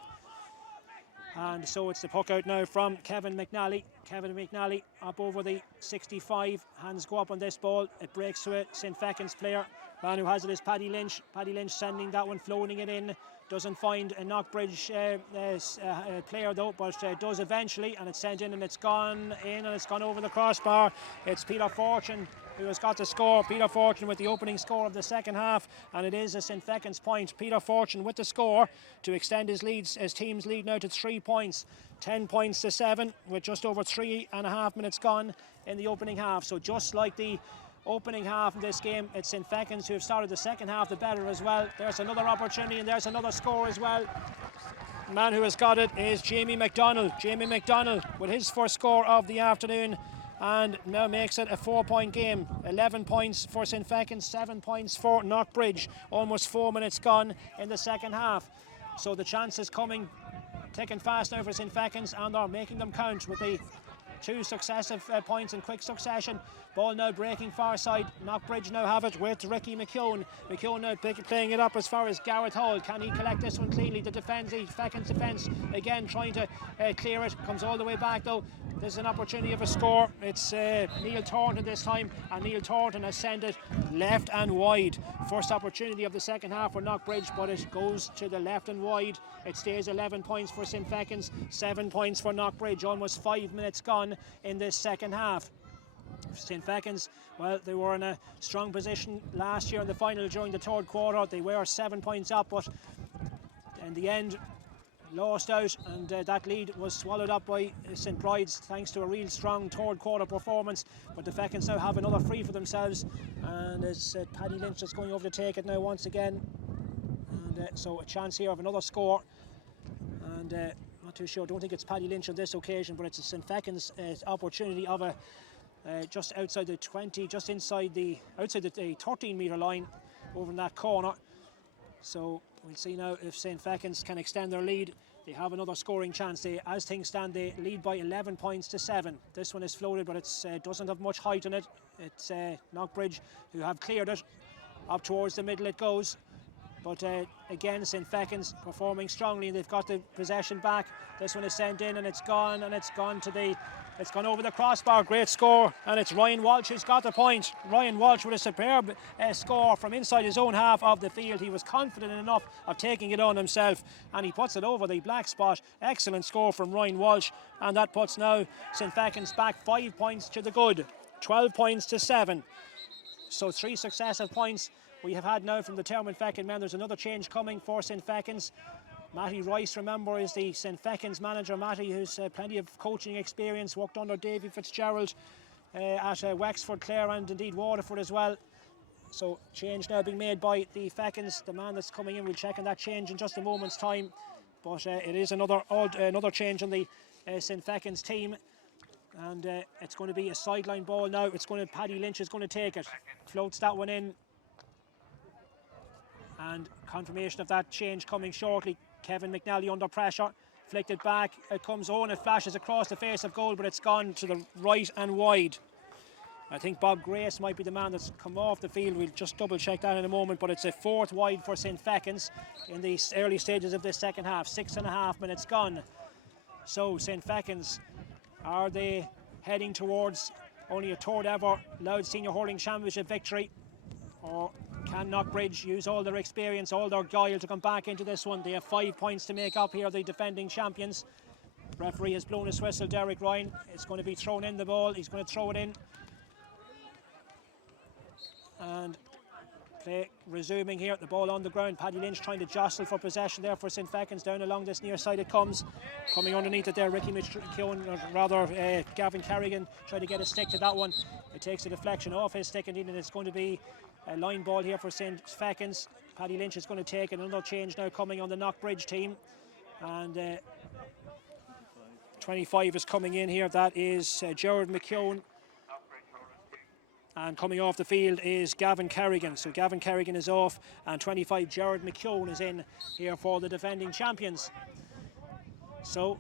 And so it's the puck out now from Kevin McNally. Kevin McNally up over the 65. Hands go up on this ball. It breaks to a St. Fechins player. Man who has it is Paddy Lynch. Paddy Lynch sending that one, floating it in. Doesn't find a Knockbridge player though, but does eventually, and it's sent in and it's gone in and it's gone over the crossbar. It's Peter Fortune who has got the score. Peter Fortune with the opening score of the second half, and it is a St. Fechins point. Peter Fortune with the score to extend his team's lead now to 3 points. 10 points to 7 with just over 3.5 minutes gone in the opening half. So just like the opening half in this game, it's St. Fechins who have started the second half the better as well. There's another opportunity and there's another score as well. The man who has got it is Jamie McDonald. Jamie McDonald with his first score of the afternoon, and now makes it a 4-point game. 11 points for St. Fechins, 7 points for Knockbridge. Almost 4 minutes gone in the second half. So the chance is coming, taking fast now for St. Fechins, and they're making them count with the 2 successive points in quick succession. Ball now breaking far side. Knockbridge now have it with Ricky McKeown. McKeown now playing it up as far as Gareth Hall. Can he collect this one cleanly? The Fechins defence again trying to clear it. Comes all the way back though. There's an opportunity of a score. It's Neil Thornton this time, and Neil Thornton has sent it left and wide. First opportunity of the second half for Knockbridge, but it goes to the left and wide. It stays 11 points for St. Fechins, 7 points for Knockbridge. Almost 5 minutes gone in this second half. St. Fechins, well, they were in a strong position last year in the final during the third quarter. They were 7 points up, but in the end lost out, and that lead was swallowed up by St. Bride's thanks to a real strong third quarter performance. But the Fechins now have another free for themselves, and it's Paddy Lynch that's going over to take it now once again, and so a chance here of another score. And not too sure, don't think it's Paddy Lynch on this occasion, but it's a St. Fechins opportunity of a just outside the 20, just outside the 13-metre line over in that corner. So we'll see now if St. Fechins can extend their lead. They have another scoring chance. As things stand, they lead by 11 points to 7. This one is floated, but it doesn't have much height on it. It's Knockbridge who have cleared it. Up towards the middle it goes. But again, St. Fechins performing strongly, and they've got the possession back. This one is sent in and it's gone it's gone over the crossbar. Great score, and it's Ryan Walsh who's got the point. Ryan Walsh with a superb score from inside his own half of the field. He was confident enough of taking it on himself, and he puts it over the black spot. Excellent score from Ryan Walsh, and that puts now St. Fechins back 5 points to the good, 12 points to 7. So 3 successive points we have had now from the Termon Fechin men. There's another change coming for St. Fechins. Matty Rice, remember, is the St. Fechins manager. Matty, who's plenty of coaching experience, worked under Davy Fitzgerald at Wexford, Clare, and indeed Waterford as well. So change now being made by the Fechins. The man that's coming in, we'll check on that change in just a moment's time. But it is another change on the St. Fechins team. And it's going to be a sideline ball now. Paddy Lynch is going to take it. Floats that one in. And confirmation of that change coming shortly. Kevin McNally under pressure, flicked it back, it comes on, it flashes across the face of goal, but it's gone to the right and wide. I think Bob Grace might be the man that's come off the field. We'll just double check that in a moment, but it's a 4th wide for St. Fechins in the early stages of this second half. 6.5 minutes gone. So St. Fechins, are they heading towards only a 3rd ever Louth Senior Hurling Championship victory, or can Knockbridge use all their experience, all their guile to come back into this one? They have 5 points to make up here, the defending champions. Referee has blown his whistle, Derek Ryan. It's going to be thrown in the ball. He's going to throw it in. And play resuming here. The ball on the ground. Paddy Lynch trying to jostle for possession there for St. Fechins. Down along this near side it comes. Coming underneath it there, Ricky McKeown, or rather Gavin Carrigan, trying to get a stick to that one. It takes a deflection off his stick, and it's going to be A line ball here for St Fechins. Paddy Lynch is going to take another change now coming on the Knockbridge team. And 25 is coming in here. That is Gerard McKeown. And coming off the field is Gavin Kerrigan. So Gavin Kerrigan is off, and 25 Gerard McKeown is in here for the defending champions. So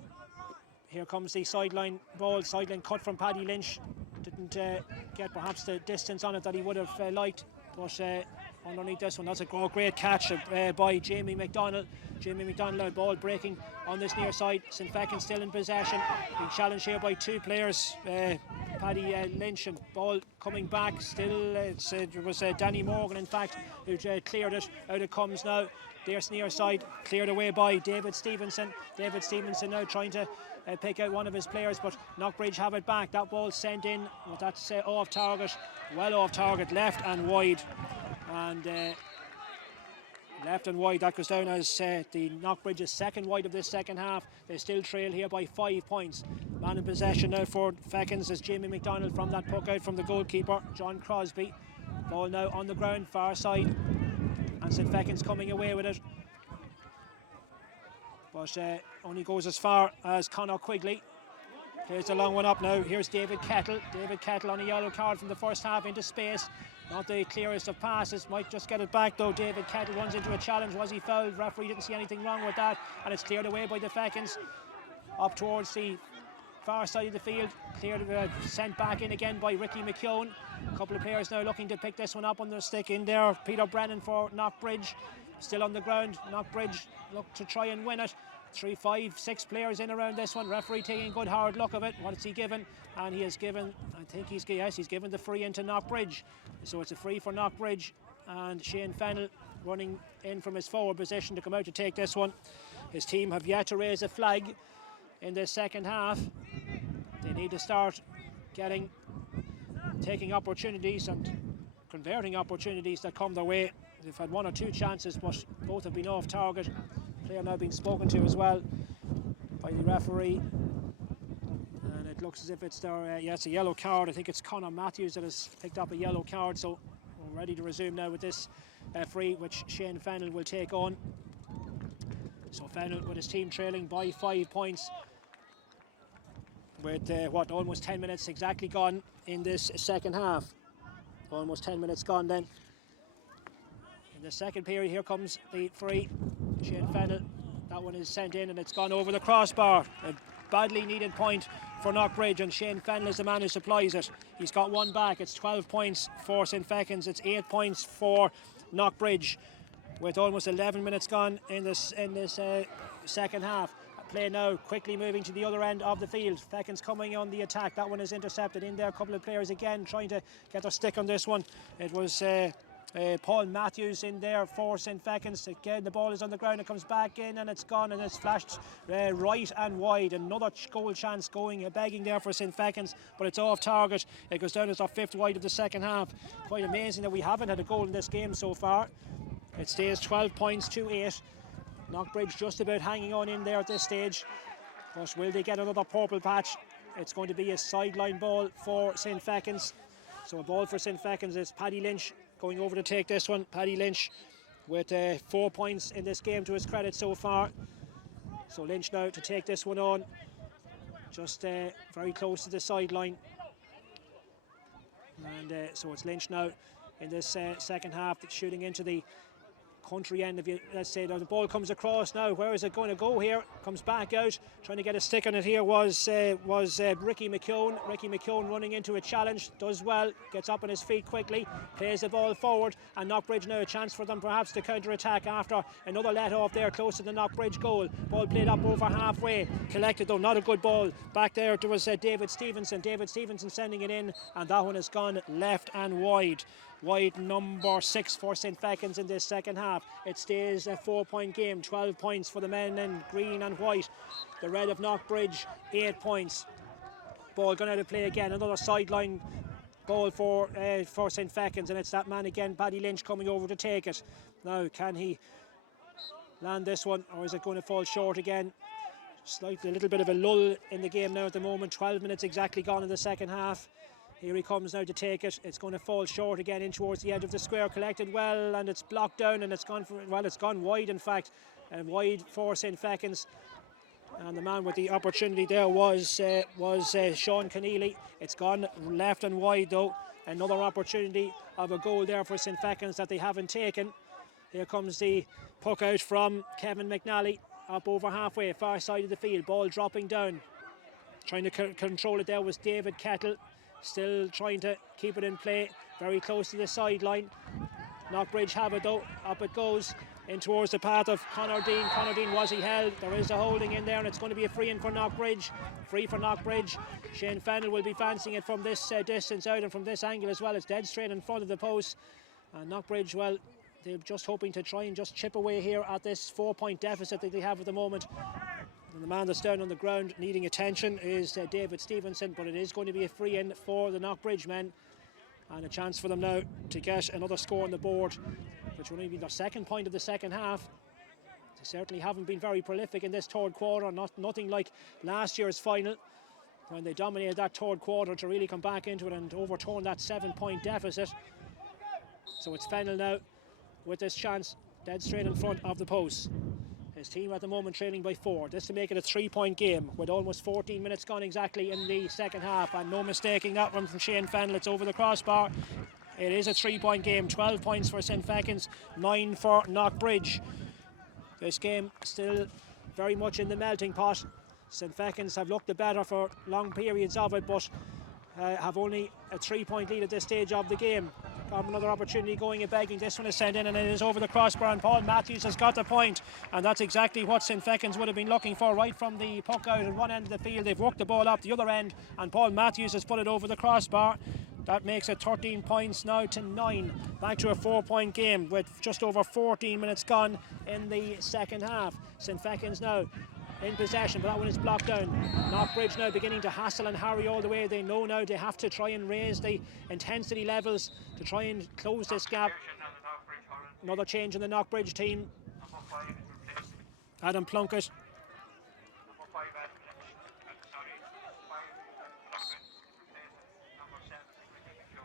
here comes the sideline ball, sideline cut from Paddy Lynch. Didn't get perhaps the distance on it that he would have liked, but underneath this one, that's a great catch by Jamie McDonald. Jamie McDonald, ball breaking on this near side. St Fechins still in possession, being challenged here by two players, Paddy Lynch, and ball coming back. Still, it was Danny Morgan, in fact, who cleared it. Out it comes now. There's near side, cleared away by David Stevenson. David Stevenson now trying to pick out one of his players, but Knockbridge have it back. That ball sent in, but that's off target, well off target, left and wide. And left and wide, that goes down as the Knockbridge's second wide of this second half. They still trail here by 5 points. Man in possession now for Fechins is Jamie McDonald from that puck out from the goalkeeper, John Crosby. Ball now on the ground, far side, and St Fechins coming away with it. But only goes as far as Conor Quigley. Plays the long one up now. Here's David Kettle. David Kettle on a yellow card from the first half into space. Not the clearest of passes, might just get it back though. David Kettle runs into a challenge. Was he fouled? Referee didn't see anything wrong with that, and it's cleared away by the Fechins up towards the far side of the field. Cleared, sent back in again by Ricky McKeown. A couple of players now looking to pick this one up on the stick in there. Peter Brennan for Knockbridge, still on the ground. Knockbridge look to try and win it. 3, 5, 6 players in around this one. Referee taking a good hard look of it. What has he given? And he has given, I think he's given the free into Knockbridge. So it's a free for Knockbridge, and Shane Fennell running in from his forward position to come out to take this one. His team have yet to raise a flag in this second half. They need to start taking opportunities and converting opportunities that come their way. They've had 1 or 2 chances, but both have been off target. Player now being spoken to as well by the referee, and it looks as if it's it's a yellow card. I think it's Conor Matthews that has picked up a yellow card, so we're ready to resume now with this free, which Shane Fennell will take on. So Fennell with his team trailing by 5 points with almost 10 minutes exactly gone in this second half. Almost 10 minutes gone then. In the second period, here comes the free. Shane Fennell, that one is sent in and it's gone over the crossbar. A badly needed point for Knockbridge, and Shane Fennell is the man who supplies it. He's got one back. It's 12 points for St Fechins. It's 8 points for Knockbridge with almost 11 minutes gone in this second half. Play now quickly moving to the other end of the field. Fechins coming on the attack. That one is intercepted in there. A couple of players again trying to get their stick on this one. It was Paul Matthews in there for St Fechins. Again, the ball is on the ground. It comes back in and it's gone, and it's flashed right and wide. Another goal chance begging there for St Fechins, but it's off target. It goes down as our 5th wide of the second half. Quite amazing that we haven't had a goal in this game so far. It stays 12 points to 8. Knockbridge just about hanging on in there at this stage, but will they get another purple patch? It's going to be a sideline ball for St Fechins. So a ball for St Fechins is Paddy Lynch going over to take this one. Paddy Lynch with 4 points in this game to his credit so far. So Lynch now to take this one on, just very close to the sideline. And so it's Lynch now in this second half, shooting into the country end. If you, let's say, the ball comes across now, where is it going to go here? Comes back out, trying to get a stick on it here was Ricky McKeown. Ricky McKeown running into a challenge, does well, gets up on his feet quickly, plays the ball forward, and Knockbridge now a chance for them perhaps to counter-attack after another let-off there close to the Knockbridge goal. Ball played up over halfway, collected though, not a good ball. Back there was David Stevenson. David Stevenson sending it in, and that one has gone left and wide. Wide number 6 for St Fechins in this second half. It stays a 4-point game, 12 points for the men in green and white. The red of Knockbridge, 8 points. Ball going out of play again, another sideline ball for St Fechins, and it's that man again, Paddy Lynch, coming over to take it. Now, can he land this one, or is it going to fall short again? Slightly, a little bit of a lull in the game now at the moment. 12 minutes exactly gone in the second half. Here he comes now to take it. It's going to fall short again in towards the edge of the square. Collected well, and it's blocked down, and it's gone for, well, it's gone wide in fact, and wide for St. Fechins. And the man with the opportunity there was Sean Keneally. It's gone left and wide though. Another opportunity of a goal there for St. Fechins that they haven't taken. Here comes the puck out from Kevin McNally, up over halfway, far side of the field. Ball dropping down. Trying to control it there was David Kettle. Still trying to keep it in play, very close to the sideline. Knockbridge have it though, up it goes in towards the path of Conor Dean. Conor Dean, was he held? There is a holding in there, and it's going to be a free in for Knockbridge. Free for Knockbridge. Shane Fennell will be fancying it from this distance out and from this angle as well. It's dead straight in front of the post. And Knockbridge, well, they're just hoping to try and just chip away here at this 4-point deficit that they have at the moment. And the man that's down on the ground needing attention is David Stevenson, but it is going to be a free in for the Knockbridge men, and a chance for them now to get another score on the board, which will only be their second point of the second half. They certainly haven't been very prolific in this third quarter, nothing like last year's final when they dominated that third quarter to really come back into it and overturn that 7-point deficit. So it's Fennell now with this chance, dead straight in front of the post. His team at the moment trailing by 4. This to make it a 3-point game with almost 14 minutes gone exactly in the second half, and no mistaking that one from Shane Fennell. It's over the crossbar. It is a 3-point game. 12 points for St. Fechins, 9 for Knockbridge. This game still very much in the melting pot. St. Fechins have looked the better for long periods of it, but have only a 3-point lead at this stage of the game. Got another opportunity going and begging. This one is sent in, and it is over the crossbar, and Paul Matthews has got the point, and that's exactly what St. Fechins would have been looking for right from the puck out at one end of the field. They've worked the ball up the other end, and Paul Matthews has put it over the crossbar. That makes it 13 points now to 9. Back to a 4-point game with just over 14 minutes gone in the second half. St. Fechins now in possession, but that one is blocked down. Knockbridge now beginning to hassle and harry all the way. They know now they have to try and raise the intensity levels to try and close this gap. Another change in the Knockbridge team. Adam Plunkett.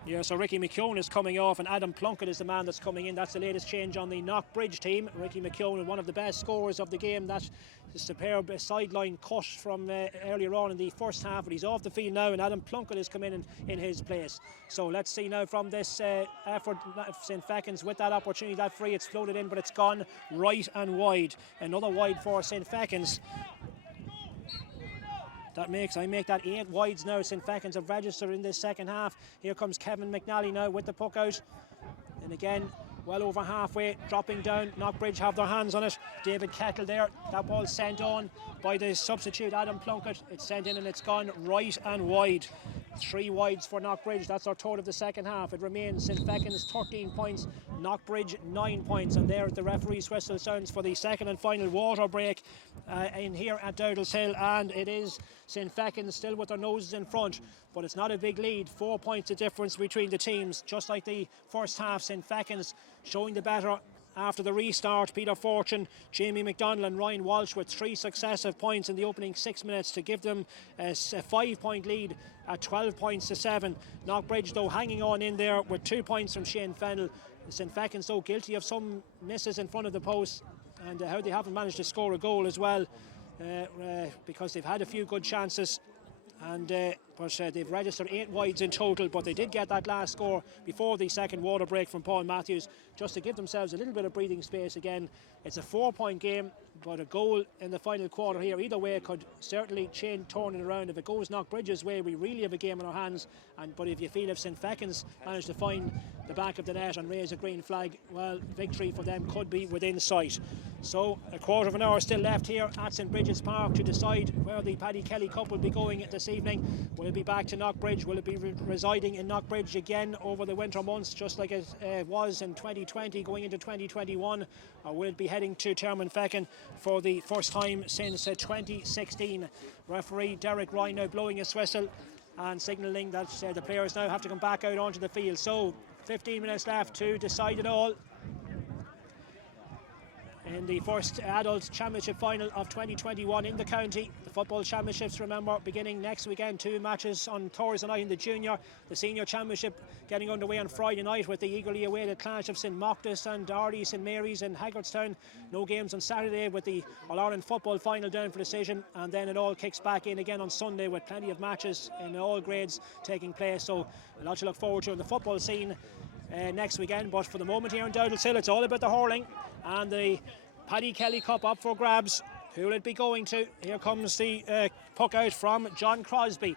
Yeah, so Ricky McKeown is coming off, and Adam Plunkett is the man that's coming in. That's the latest change on the Knockbridge team. Ricky McKeown, one of the best scorers of the game. That superb sideline cut from earlier on in the first half, but he's off the field now, and Adam Plunkett is coming in his place. So let's see now from this effort, St. Fechins with that opportunity, that free, it's floated in, but it's gone right and wide. Another wide for St. Fechins. I make that 8 wides now. St. Fechins have registered in this second half. Here comes Kevin McNally now with the puck out. And again, well over halfway, dropping down. Knockbridge have their hands on it. David Kettle there. That ball sent on by the substitute Adam Plunkett. It's sent in and it's gone right and wide. 3 wides for Knockbridge. That's our third of the second half. It remains St. Fechins 13 points, Knockbridge 9 points. And there the referee's whistle sounds for the second and final water break in here at Dowdallshill. And it is St. Fechins still with their noses in front, but it's not a big lead. 4 points the difference between the teams. Just like the first half, St. Fechins showing the better after the restart. Peter Fortune, Jamie McDonald and Ryan Walsh with 3 successive points in the opening 6 minutes to give them a 5-point lead at 12 points to 7. Knockbridge though hanging on in there with 2 points from Shane Fennell. St. Fechins though guilty of some misses in front of the post, and how they haven't managed to score a goal as well, because they've had a few good chances. And but they've registered 8 wides in total, but they did get that last score before the second water break from Paul Matthews, just to give themselves a little bit of breathing space again. It's a 4-point game, but a goal in the final quarter here either way could certainly turn it around. If it goes Knockbridge's way, we really have a game in our hands. But if you feel if St. Fechins manage to find the back of the net and raise a green flag, well, victory for them could be within sight. So a quarter of an hour still left here at St. Bridget's Park to decide where the Paddy Kelly Cup will be going this evening. Will it be back to Knockbridge? Will it be residing in Knockbridge again over the winter months, just like it was in 2020 going into 2021? Or will it be heading to Termonfeckin for the first time since 2016? Referee Derek Ryan now blowing his whistle and signalling that the players now have to come back out onto the field. So 15 minutes left to decide it all in the first adult championship final of 2021 in the county. The football championships, remember, beginning next weekend. 2 matches on Thursday night in the junior. The senior championship getting underway on Friday night with the eagerly awaited clash of St Moctus and Ardee St Mary's in Haggardstown. No games on Saturday with the All-Ireland football final down for decision, and then it all kicks back in again on Sunday with plenty of matches in all grades taking place. So a lot to look forward to in the football scene next weekend. But for the moment here in Dowdallshill, it's all about the hurling and the Paddy Kelly Cup up for grabs. Who will it be going to? Here comes the puck out from John Crosby.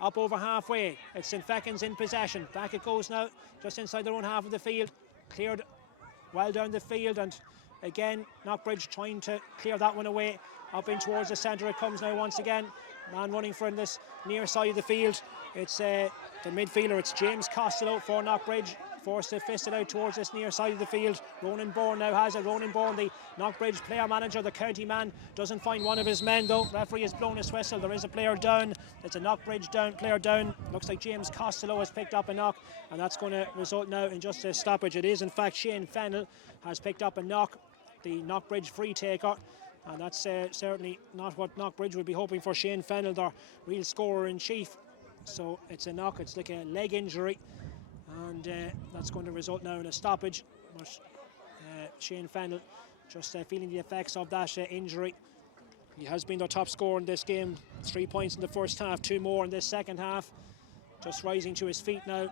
Up over halfway. It's St Fechins in possession. Back it goes now, just inside their own half of the field. Cleared well down the field, and again Knockbridge trying to clear that one away. Up in towards the centre it comes now once again. Man running for in this near side of the field. It's the midfielder, it's James Costello for Knockbridge. Forced to fist it out towards this near side of the field. Ronan Bourne now has it. Ronan Bourne, the Knockbridge player manager, the county man, doesn't find one of his men though. Referee has blown his whistle. There is a player down. It's a Knockbridge player down. Looks like James Costello has picked up a knock, and that's going to result now in just a stoppage. It is in fact Shane Fennell has picked up a knock, the Knockbridge free taker. And that's certainly not what Knockbridge would be hoping for. Shane Fennell, their real scorer in chief. So it's a knock, it's like a leg injury, and that's going to result now in a stoppage. But Shane Fennell just feeling the effects of that injury. He has been their top scorer in this game. 3 points in the first half, 2 more in this second half. Just rising to his feet now,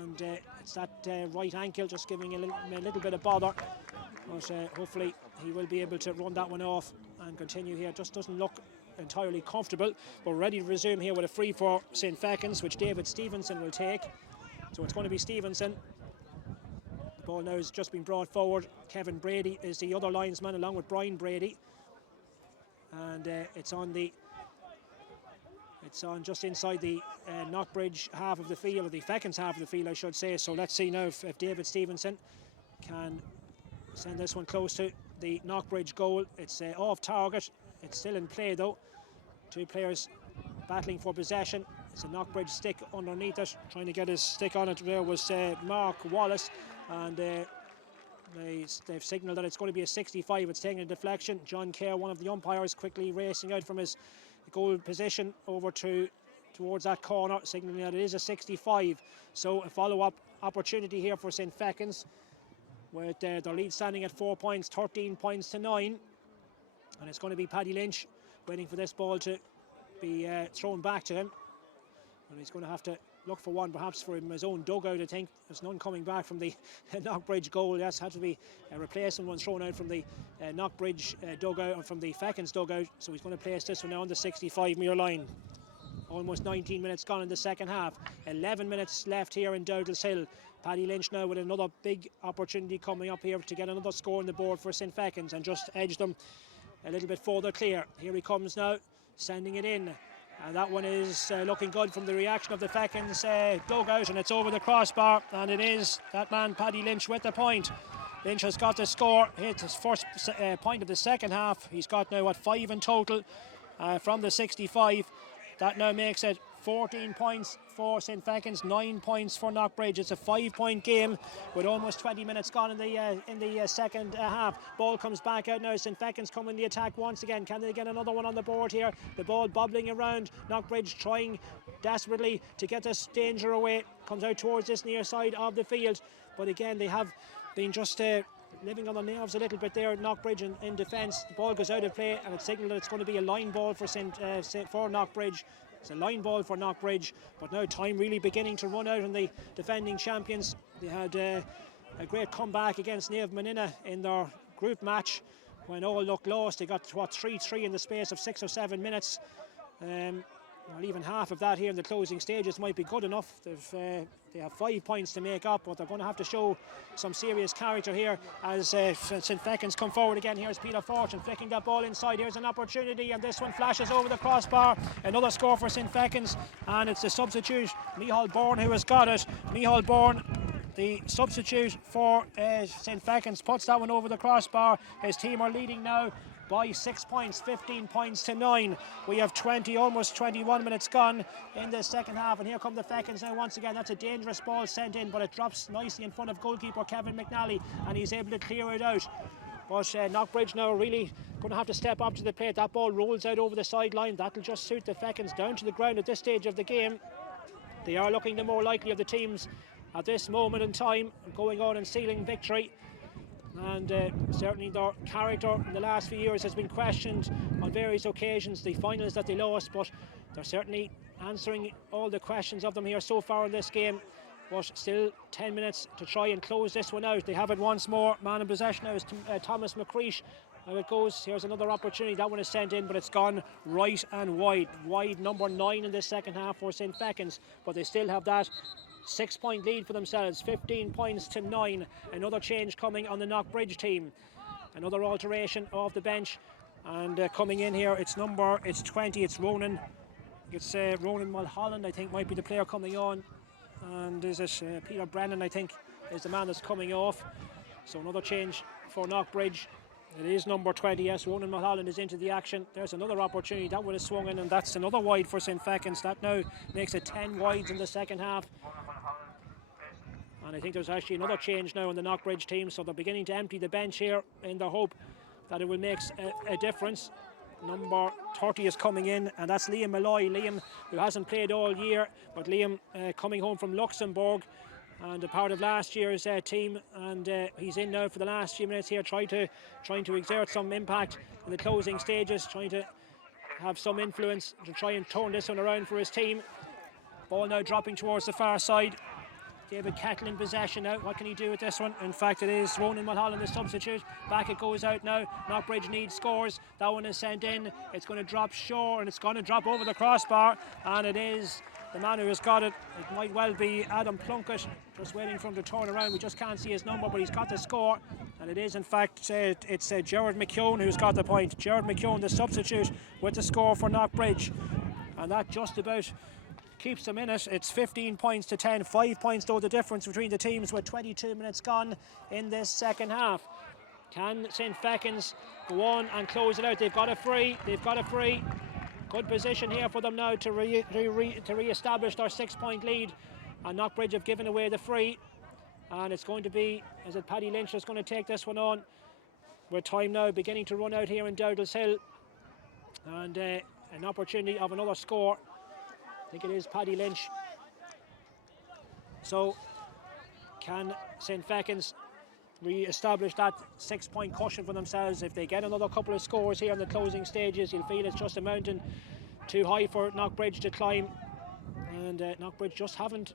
and it's that right ankle just giving him a little bit of bother. But hopefully he will be able to run that one off and continue here. Just doesn't look entirely comfortable, but we're ready to resume here with a free for St Fechins, which David Stevenson will take. So it's going to be Stevenson. The ball now has just been brought forward. Kevin Brady is the other linesman along with Brian Brady, and it's on just inside the Knockbridge half of the field, or the Fechins half of the field I should say. So let's see now if David Stevenson can send this one close to the Knockbridge goal. It's off target. It's still in play though. 2 players battling for possession. It's a Knockbridge stick underneath it. Trying to get his stick on it there was Mark Wallace, and they've signalled that it's going to be a 65. It's taking a deflection. John Kerr, one of the umpires, quickly racing out from his goal position over towards that corner, signalling that it is a 65. So a follow-up opportunity here for St Fechins, with their lead standing at 4 points, 13 points to 9. And it's going to be Paddy Lynch waiting for this ball to be thrown back to him. And he's going to have to look for one, perhaps for his own dugout. I think there's none coming back from the Knockbridge goal. That's had to be a replacement one thrown out from the Knockbridge dugout, or from the Fechins dugout. So he's going to place this one now on the 65-metre line. Almost 19 minutes gone in the second half. 11 minutes left here in Dowdallshill. Paddy Lynch now with another big opportunity coming up here to get another score on the board for St Fechins and just edge them a little bit further clear. Here he comes now, sending it in. And that one is looking good from the reaction of the Fechins dugout, and it's over the crossbar, and it is that man Paddy Lynch with the point. Lynch has got the score, hit his first point of the second half. He's got now 5 in total from the 65. That now makes it 14 points for St Fechins, 9 points for Knockbridge. It's a 5-point game with almost 20 minutes gone in the second half. Ball comes back out now. St Fechins come in the attack once again. Can they get another one on the board here? The ball bobbling around. Knockbridge trying desperately to get this danger away. Comes out towards this near side of the field. But again, they have been just living on the nerves a little bit there. Knockbridge in defence. The ball goes out of play, and it's signalled that it's going to be a line ball for Knockbridge. It's a line ball for Knockbridge, but now time really beginning to run out on the defending champions. They had a great comeback against Naomh Manina in their group match when all looked lost. They got 3-3 in the space of 6 or 7 minutes. Well, even half of that here in the closing stages might be good enough. They have 5 points to make up, but they're going to have to show some serious character here as St Fechins come forward again. Here's Peter Fortune flicking that ball inside. Here's an opportunity, and this one flashes over the crossbar. Another score for St Fechins, and it's the substitute Micheál Bourne who has got it. Micheál Bourne, the substitute for St Fechins, puts that one over the crossbar. His team are leading now by 6 points, 15 points to 9. We have almost 21 minutes gone in the second half, and here come the Fechins now once again. That's a dangerous ball sent in, but it drops nicely in front of goalkeeper Kevin McNally, and he's able to clear it out. But Knockbridge now really going to have to step up to the plate. That ball rolls out over the sideline. That'll just suit the Fechins down to the ground at this stage of the game. They are looking the more likely of the teams at this moment in time, going on and sealing victory. And certainly their character in the last few years has been questioned on various occasions. The finals that they lost, but they're certainly answering all the questions of them here so far in this game. But still 10 minutes to try and close this one out. They have it once more. Man in possession now is Thomas McCreesh. How it goes, here's another opportunity. That one is sent in, but it's gone right and wide. Wide number 9 in the second half for St. Fechins, but they still have that 6-point lead for themselves, 15 points to 9. Another change coming on the Knockbridge team. Another alteration off the bench, and coming in here, it's 20, it's Ronan. It's Ronan Mulholland, I think, might be the player coming on. And is it Peter Brennan, I think, is the man that's coming off. So another change for Knockbridge. It is number 20, yes, Ronan Mulholland is into the action. There's another opportunity, that one is swung in, and that's another wide for St. Fechins. That now makes it 10 wides in the second half. And I think there's actually another change now on the Knockbridge team, so they're beginning to empty the bench here in the hope that it will make a difference. Number 30 is coming in, and that's Liam Malloy. Liam, who hasn't played all year, but Liam coming home from Luxembourg and a part of last year's team, and he's in now for the last few minutes here, trying to exert some impact in the closing stages, trying to have some influence to try and turn this one around for his team. Ball now dropping towards the far side. David Kettle in possession now. What can he do with this one? In fact, it is Ronan Mulholland, the substitute. Back it goes out now. Knockbridge needs scores. That one is sent in. It's going to drop short, and it's going to drop over the crossbar. And it is the man who has got it. It might well be Adam Plunkett. Just waiting for him to turn around. We just can't see his number, but he's got the score. And it is, in fact, it's Gerard McKeown who's got the point. Gerard McKeown, the substitute, with the score for Knockbridge. And that just about keeps them in it. It's 15 points to 10. 5 points though the difference between the teams with 22 minutes gone in this second half. Can St. Fechins go on and close it out? They've got a free. Good position here for them now to re-establish their 6-point lead. And Knockbridge have given away the free. And it's going to be, is it Paddy Lynch that's going to take this one on? With time now beginning to run out here in Dowdallshill. And an opportunity of another score. I think it is Paddy Lynch. So can St. Fechins re-establish that 6-point cushion for themselves? If they get another couple of scores here in the closing stages, you'll feel it's just a mountain too high for Knockbridge to climb. And Knockbridge just haven't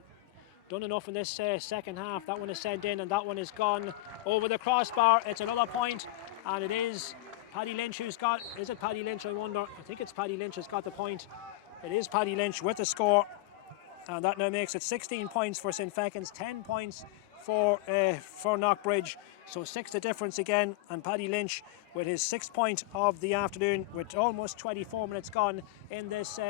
done enough in this second half. That one is sent in, and that one is gone over the crossbar. It's another point, and it is Paddy Lynch who's got, is it Paddy Lynch, I wonder? I think it's Paddy Lynch who's got the point. It is Paddy Lynch with the score, and that now makes it 16 points for St. Fechins, 10 points for Knockbridge. So 6 the difference again, and Paddy Lynch with his 6th point of the afternoon, with almost 24 minutes gone in this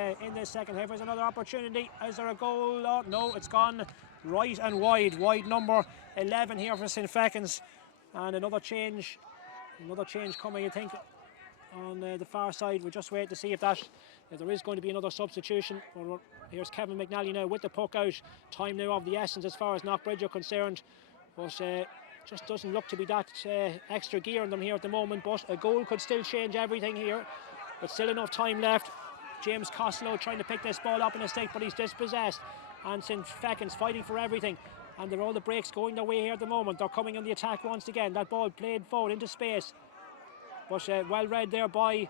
second half. There's another opportunity. Is there a goal? Oh, no, it's gone right and wide. Wide number 11 here for St. Fechins, and another change coming, I think, on the far side. We'll just wait to see if there is going to be another substitution. Here's Kevin McNally now with the puck out. Time now of the essence as far as Knockbridge are concerned, but just doesn't look to be that extra gear in them here at the moment. But a goal could still change everything here, but still enough time left. James Costello trying to pick this ball up in a stick, but he's dispossessed, and St. Fechins fighting for everything. And they're all the breaks going their way here at the moment. They're coming on the attack once again. That ball played forward into space, but well read there by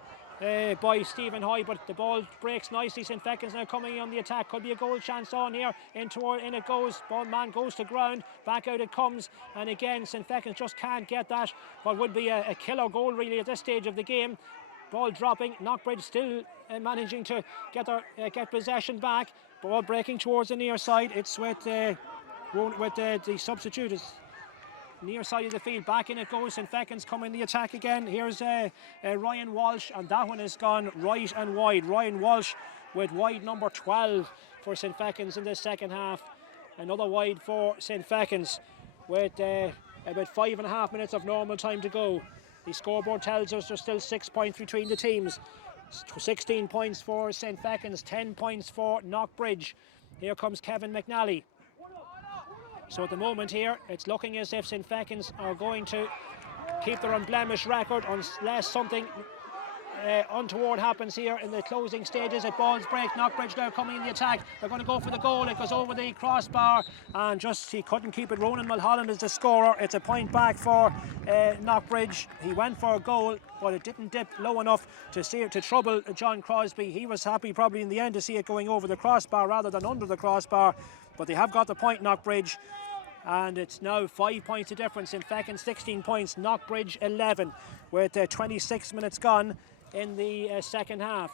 Stephen Hoy, but the ball breaks nicely. St. Fechins now coming on the attack. Could be a goal chance on here. In it goes. Ball man goes to ground. Back out it comes. And again, St. Fechins just can't get that. What would be a killer goal really at this stage of the game. Ball dropping. Knockbridge still managing to get possession back. Ball breaking towards the near side. It's with the substitute. Near side of the field, back in it goes. St. Fechins coming the attack again. Here's Ryan Walsh, and that one has gone right and wide. Ryan Walsh with wide number 12 for St. Fechins in this second half. Another wide for St. Fechins with about 5.5 minutes of normal time to go. The scoreboard tells us there's still 6 points between the teams. 16 points for St. Fechins, 10 points for Knockbridge. Here comes Kevin McNally. So at the moment here, it's looking as if St. Fechins are going to keep their unblemished record unless something untoward happens here in the closing stages. At balls break, Knockbridge now coming in the attack. They're going to go for the goal. It goes over the crossbar and just he couldn't keep it. Ronan Mulholland is the scorer. It's a point back for Knockbridge. He went for a goal, but it didn't dip low enough to trouble John Crosby. He was happy probably in the end to see it going over the crossbar rather than under the crossbar, but they have got the point, Knockbridge. And it's now 5 points of difference. In Fechins 16 points, Knockbridge 11 with 26 minutes gone in the second half.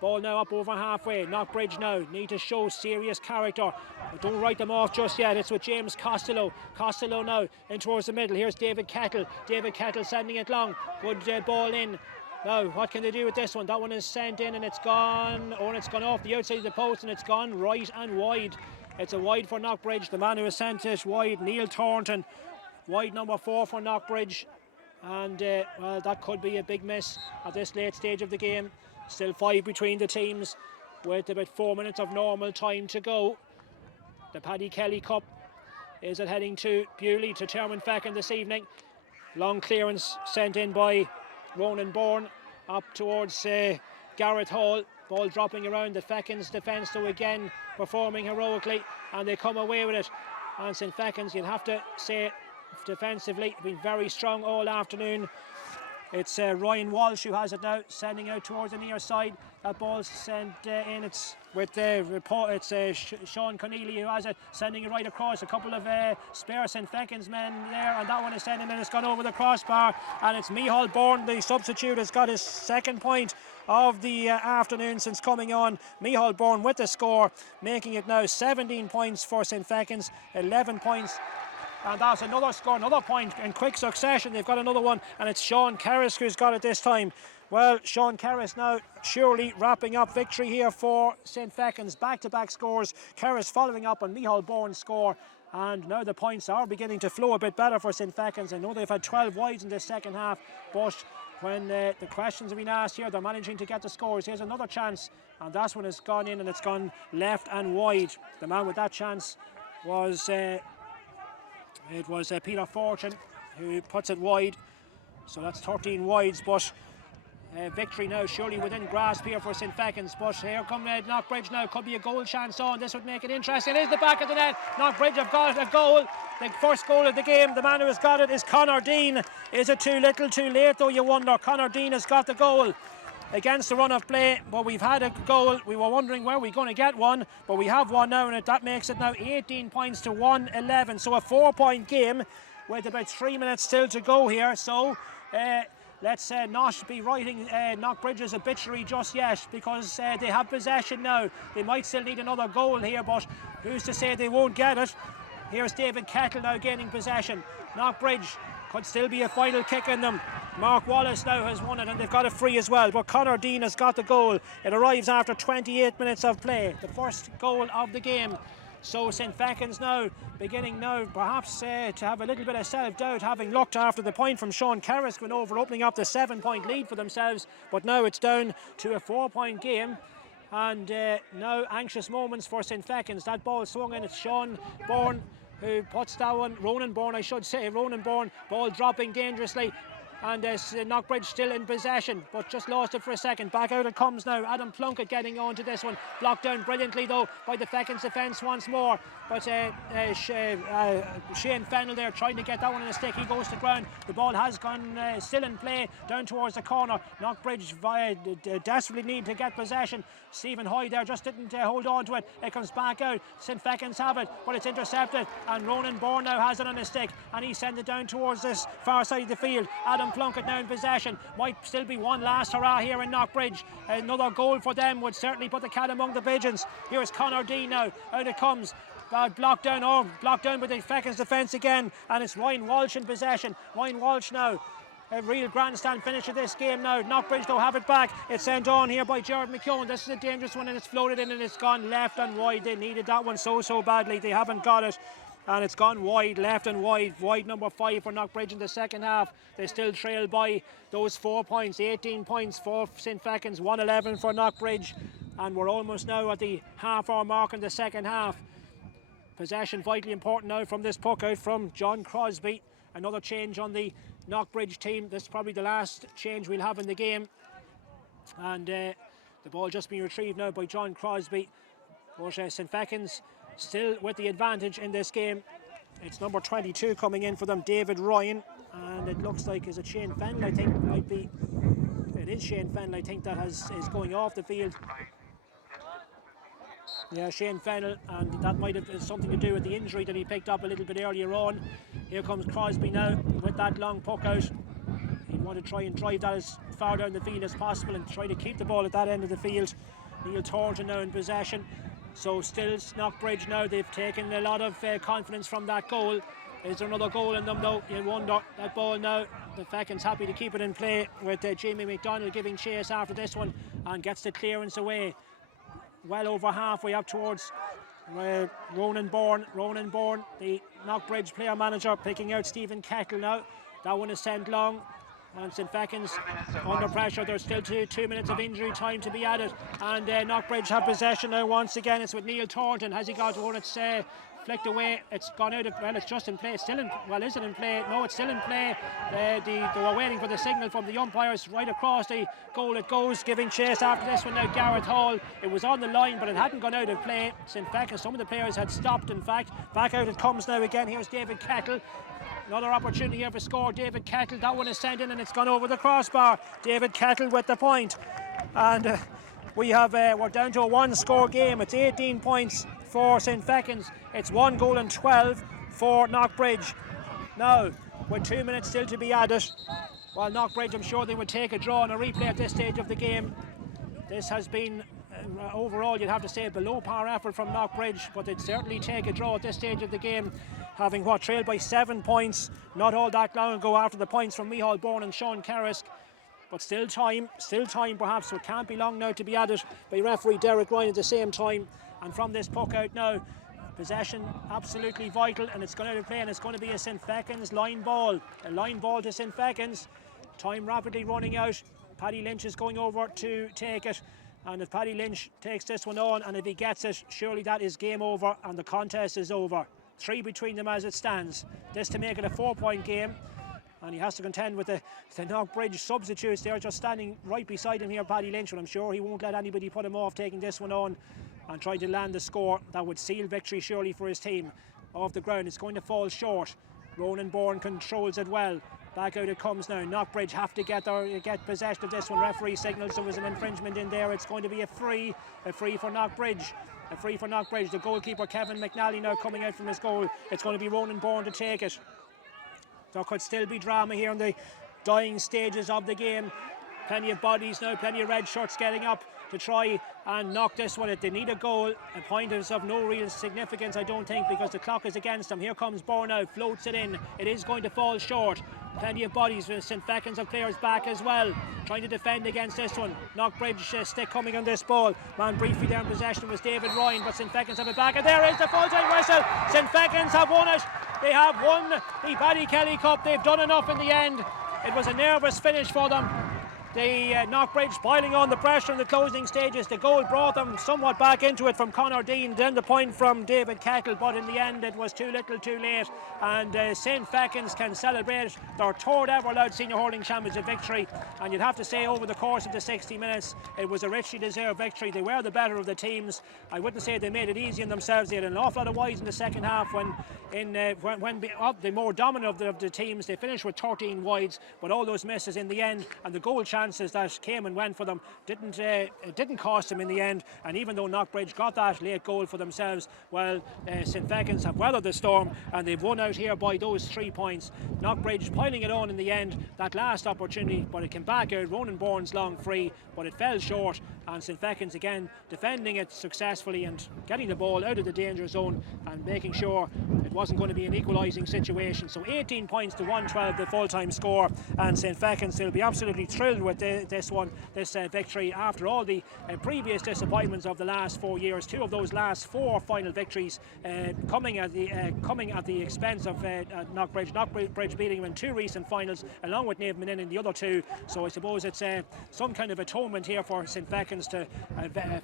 Ball now up over halfway. Knockbridge now need to show serious character, but don't write them off just yet. It's with James Costello. Costello now in towards the middle. Here's David Kettle. David Kettle sending it long. Good ball in. Now what can they do with this one? That one is sent in and it's gone. Oh, and it's gone off the outside of the post and it's gone right and wide. It's a wide for Knockbridge. The man who has sent it wide, Neil Thornton. Wide number 4 for Knockbridge. And well, that could be a big miss at this late stage of the game. Still 5 between the teams with about 4 minutes of normal time to go. The Paddy Kelly Cup is heading to Bewley to Termonfeckin this evening. Long clearance sent in by Ronan Bourne up towards Garrett Hall. Ball dropping around the Fechins defence, though again performing heroically, and they come away with it. And St Fechins, you'll have to say, defensively been very strong all afternoon. It's Ryan Walsh who has it now, sending out towards the near side. That ball's sent in. It's with the report. It's Sean Conneely who has it, sending it right across. A couple of spare St Fechins men there, and that one is sending in. It's gone over the crossbar, and it's Micheál Bourne, the substitute, has got his second point of the afternoon since coming on. Micheál Bourne with the score, making it now 17 points for St Fechins, 11 points. And that's another score, another point in quick succession. They've got another one, and it's Sean Carris who's got it this time. Well, Sean Carris now surely wrapping up victory here for St Fechins. Back-to-back scores. Carris following up on Micheál Bourne's score. And now the points are beginning to flow a bit better for St Fechins. I know they've had 12 wides in this second half, but when the questions have been asked here, they're managing to get the scores. Here's another chance, and that's when it's gone in, and it's gone left and wide. The man with that chance was... It was Peter Fortune who puts it wide, so that's 13 wides, but victory now surely within grasp here for St Fechins. But here come Knockbridge now, could be a goal chance on. This would make it interesting. It is the back of the net. Knockbridge have got a goal, the first goal of the game. The man who has got it is Conor Dean. Is it too little, too late though, you wonder? Conor Dean has got the goal against the run of play, but we've had a goal. We were wondering where we're going to get one, but we have one now, and that makes it now 18 points to 111. So a 4-point game with about 3 minutes still to go here. So let's not be writing Knockbridge's obituary just yet, because they have possession now. They might still need another goal here, but who's to say they won't get it? Here's David Kettle now gaining possession. Knockbridge could still be a final kick in them. Mark Wallace now has won it, and they've got a free as well, but Conor Dean has got the goal. It arrives after 28 minutes of play, the first goal of the game. So St Fechins now beginning now perhaps to have a little bit of self-doubt, having looked after the point from Sean Carris going over, opening up the 7-point lead for themselves, but now it's down to a 4-point game. And now anxious moments for St Fechins. That ball swung in, it's Sean Bourne who puts that one, Ronan Bourne I should say, Ronan Bourne, ball dropping dangerously, and Knockbridge still in possession, but just lost it for a second. Back out it comes now. Adam Plunkett getting on to this one, blocked down brilliantly though by the Fechins defence once more, but Shane Fennell there trying to get that one in a stick. He goes to ground. The ball has gone still in play down towards the corner. Knockbridge desperately need to get possession. Stephen Hoy there just didn't hold on to it. It comes back out. St Fechins have it, but it's intercepted, and Ronan Bourne now has it on his stick, and he sends it down towards this far side of the field. Adam Plunkett now in possession. Might still be one last hurrah here in Knockbridge. Another goal for them would certainly put the cat among the pigeons. Here's Conor Dean now. Out it comes. Blocked down with the Fechins defence again, and it's Ryan Walsh in possession. Ryan Walsh now. A real grandstand finish of this game now. Knockbridge though have it back. It's sent on here by Jared McKeown. This is a dangerous one, and it's floated in and it's gone left and wide. They needed that one so badly. They haven't got it, and it's gone wide, left and wide. Wide number 5 for Knockbridge in the second half. They still trail by those 4 points. 18 points for St Fechins, 111 for Knockbridge, and we're almost now at the half-hour mark in the second half. Possession vitally important now from this puck out from John Crosby. Another change on the Knockbridge team. This is probably the last change we'll have in the game. And the ball just being retrieved now by John Crosby. But St. Fechins still with the advantage in this game. It's number 22 coming in for them, David Ryan. And it looks like, is it Shane Fennell, I think, might be. It is Shane Fennell, I think, that is going off the field. Yeah, Shane Fennell, and that might have something to do with the injury that he picked up a little bit earlier on. Here comes Crosby now with that long puck out. He want to try and drive that as far down the field as possible and try to keep the ball at that end of the field. Neil Thornton now in possession. So still Knockbridge now, they've taken a lot of confidence from that goal. Is there another goal in them though? You wonder. That ball now, the Fechins happy to keep it in play with Jamie McDonald giving chase after this one and gets the clearance away. Well over halfway up towards Ronan Bourne, the Knockbridge player manager, picking out Stephen Kettle now. That one is sent long. And St. Fechins under pressure. There's still 2 minutes of injury time to be added. And Knockbridge have possession now once again. It's with Neil Thornton. Has he got one? It's flicked away. It's gone out of, well, it's just in play. Still in, well, is it in play? No, it's still in play. They were waiting for the signal from the umpires right across the goal. It goes, giving chase after this one now, Gareth Hall. It was on the line, but it hadn't gone out of play. St. Fechins, some of the players had stopped, in fact. Back out it comes now again. Here's David Kettle. Another opportunity here for score. David Kettle, that one is sent in and it's gone over the crossbar. David Kettle with the point. And we're down to a one-score game. It's 18 points for St. Fechins. It's 1 goal and 12 for Knockbridge. Now, with 2 minutes still to be added, while Knockbridge, I'm sure they would take a draw and a replay at this stage of the game. This has been overall, you'd have to say, a below par effort from Knockbridge, but they'd certainly take a draw at this stage of the game, having trailed by 7 points not all that long ago after the points from Micheál Bourne and Sean Carrisk. But still time perhaps, so it can't be long now to be added by referee Derek Ryan at the same time. And from this puck out now, possession absolutely vital, and it's going out of play, and it's going to be a St. Fechins line ball. A line ball to St. Fechins. Time rapidly running out. Paddy Lynch is going over to take it. And if Paddy Lynch takes this one on, and if he gets it, surely that is game over and the contest is over. 3 between them as it stands. This to make it a 4-point game. And he has to contend with the Knockbridge substitutes. They're just standing right beside him here, Paddy Lynch, but I'm sure he won't let anybody put him off taking this one on and try to land the score. That would seal victory surely for his team. Off the ground, it's going to fall short. Ronan Bourne controls it well. Back out it comes now. Knockbridge have to get possession of this one. Referee signals there was an infringement in there. It's going to be a free for Knockbridge. A free for Knockbridge. The goalkeeper Kevin McNally now coming out from his goal. It's going to be Ronan Bourne to take it. There could still be drama here in the dying stages of the game. Plenty of bodies now, plenty of red shirts getting up to try and knock this one. They need a goal. A point is of no real significance, I don't think, because the clock is against them. Here comes Bourne now, floats it in. It is going to fall short. Plenty of bodies with St. Fechins have players back as well, trying to defend against this one. Knockbridge stick coming on this ball. Man briefly there in possession was David Ryan, but St. Fechins have it back, and there is the full-time whistle. St. Fechins have won it. They have won the Paddy Kelly Cup. They've done enough in the end. It was a nervous finish for them. The Knockbridge piling on the pressure in the closing stages. The goal brought them somewhat back into it from Conor Dean, then the point from David Kettle, but in the end it was too little too late, and St. Fechins can celebrate their third ever Louth Senior Hurling Championship victory. And you'd have to say over the course of the 60 minutes it was a richly deserved victory. They were the better of the teams. I wouldn't say they made it easy on themselves. They had an awful lot of wides in the second half when the more dominant of the teams, they finished with 13 wides, but all those misses in the end, and the goal chances that came and went for them didn't cost them in the end. And even though Knockbridge got that late goal for themselves, well, St. Fechins have weathered the storm and they've won out here by those 3 points. Knockbridge piling it on in the end, that last opportunity, but it came back out. Ronan Bourne's long free, but it fell short, and St. Fechins again defending it successfully and getting the ball out of the danger zone and making sure it wasn't going to be an equalising situation. So 18 points to 112, the full-time score, and St. Fechins will be absolutely thrilled with this victory after all the previous disappointments of the last 4 years. 2 of those last 4 final victories coming at the expense of Knockbridge. Knockbridge beating them in 2 recent finals, along with Naomh in the other 2. So I suppose it's some kind of atonement here for St. Fechins to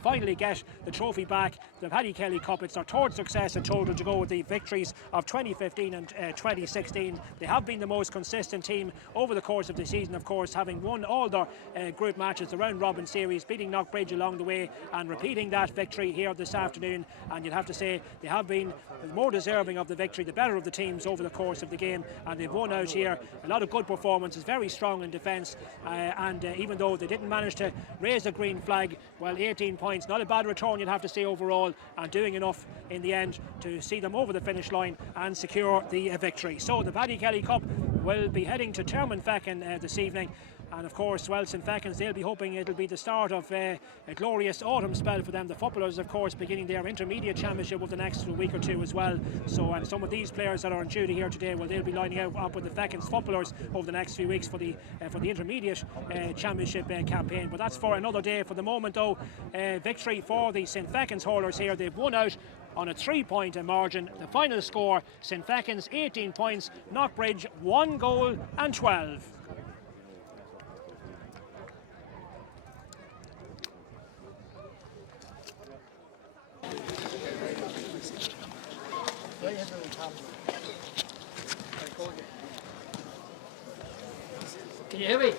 finally get the trophy back, the Paddy Kelly Cup. It's their 3rd success in total to go with the victories of 2015 and 2016. They have been the most consistent team over the course of the season, of course, having won all their group matches, the round robin series, beating Knockbridge along the way and repeating that victory here this afternoon. And you'd have to say they have been more deserving of the victory, the better of the teams over the course of the game, and they've won out here. A lot of good performances, very strong in defence, and even though they didn't manage to raise the green flag, well, 18 points, not a bad return, you'd have to say, overall, and doing enough in the end to see them over the finish line and secure the victory. So the Paddy Kelly Cup will be heading to Fechins this evening. And of course, well, St Fechins, they'll be hoping it'll be the start of a glorious autumn spell for them. The footballers, of course, beginning their intermediate championship over the next week or two as well. So some of these players that are on duty here today, well, they'll be lining up with the Fechins footballers over the next few weeks for the intermediate championship campaign. But that's for another day. For the moment, though, victory for the St Fechins hurlers here. They've won out on a 3-point margin. The final score, St Fechins 18 points, Knockbridge 1 goal and 12. Can you hear me?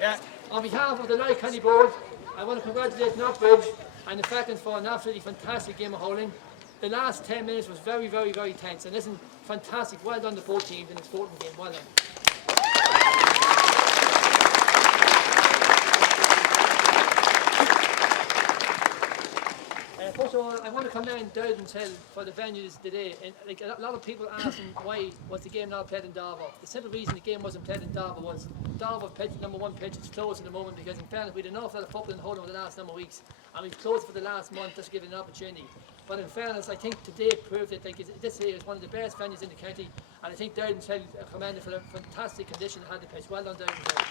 Yeah. On behalf of the Louth County Board, I want to congratulate Knockbridge and the Fechins for an absolutely fantastic game of hurling. The last 10 minutes was very, very, very tense, and listen, fantastic. Well done to both teams in this 14th game. Well done. First of all, I want to commend Dowdallshill for the venues today. And like a lot of people asking why was the game not played in Darver. The simple reason the game wasn't played in Darver was Darver pitch, number 1 pitch, is closed at the moment because in fairness we had an awful lot of football in Hurling over the last number of weeks, and we've closed for the last month just to give it an opportunity. But in fairness, I think today proved it. Like this here is one of the best venues in the county, and I think Dowdallshill commended for the fantastic condition they had the pitch. Well done, Dowdallshill.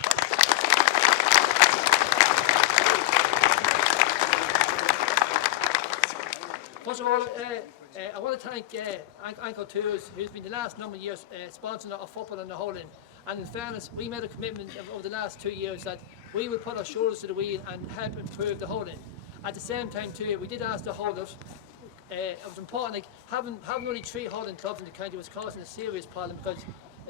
First of all, I want to thank Uncle Tours, who's been the last number of years sponsoring our football and the hurling. And in fairness, we made a commitment over the last 2 years that we would put our shoulders to the wheel and help improve the hurling. At the same time too, we did ask the hurlers, it was important, like having only 3 hurling clubs in the county was causing a serious problem because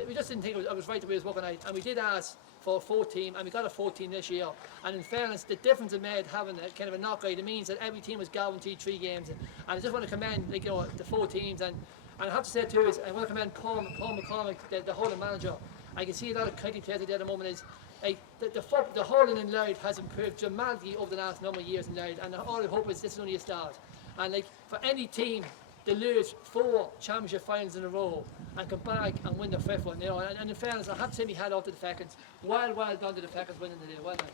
we just didn't think it was right the way it was working out. And we did ask for a 4th team, and we got a 4th team this year. And in fairness, the difference it made having a kind of a knockout, it means that every team was guaranteed 3 games. And I just want to commend, like, you know, the 4 teams. And I have to say too is I want to commend Paul McCormick, the hurling manager. I can see a lot of county players at the moment is like the hurling in Louth has improved dramatically over the last number of years in Louth. And all I hope is this is only a start. And like for any team to lose 4 championship finals in a row and come back and win the 5th one, you know, and in fairness, I have to say my hat off to the Fechins. Well done to the Fechins winning today. Well done.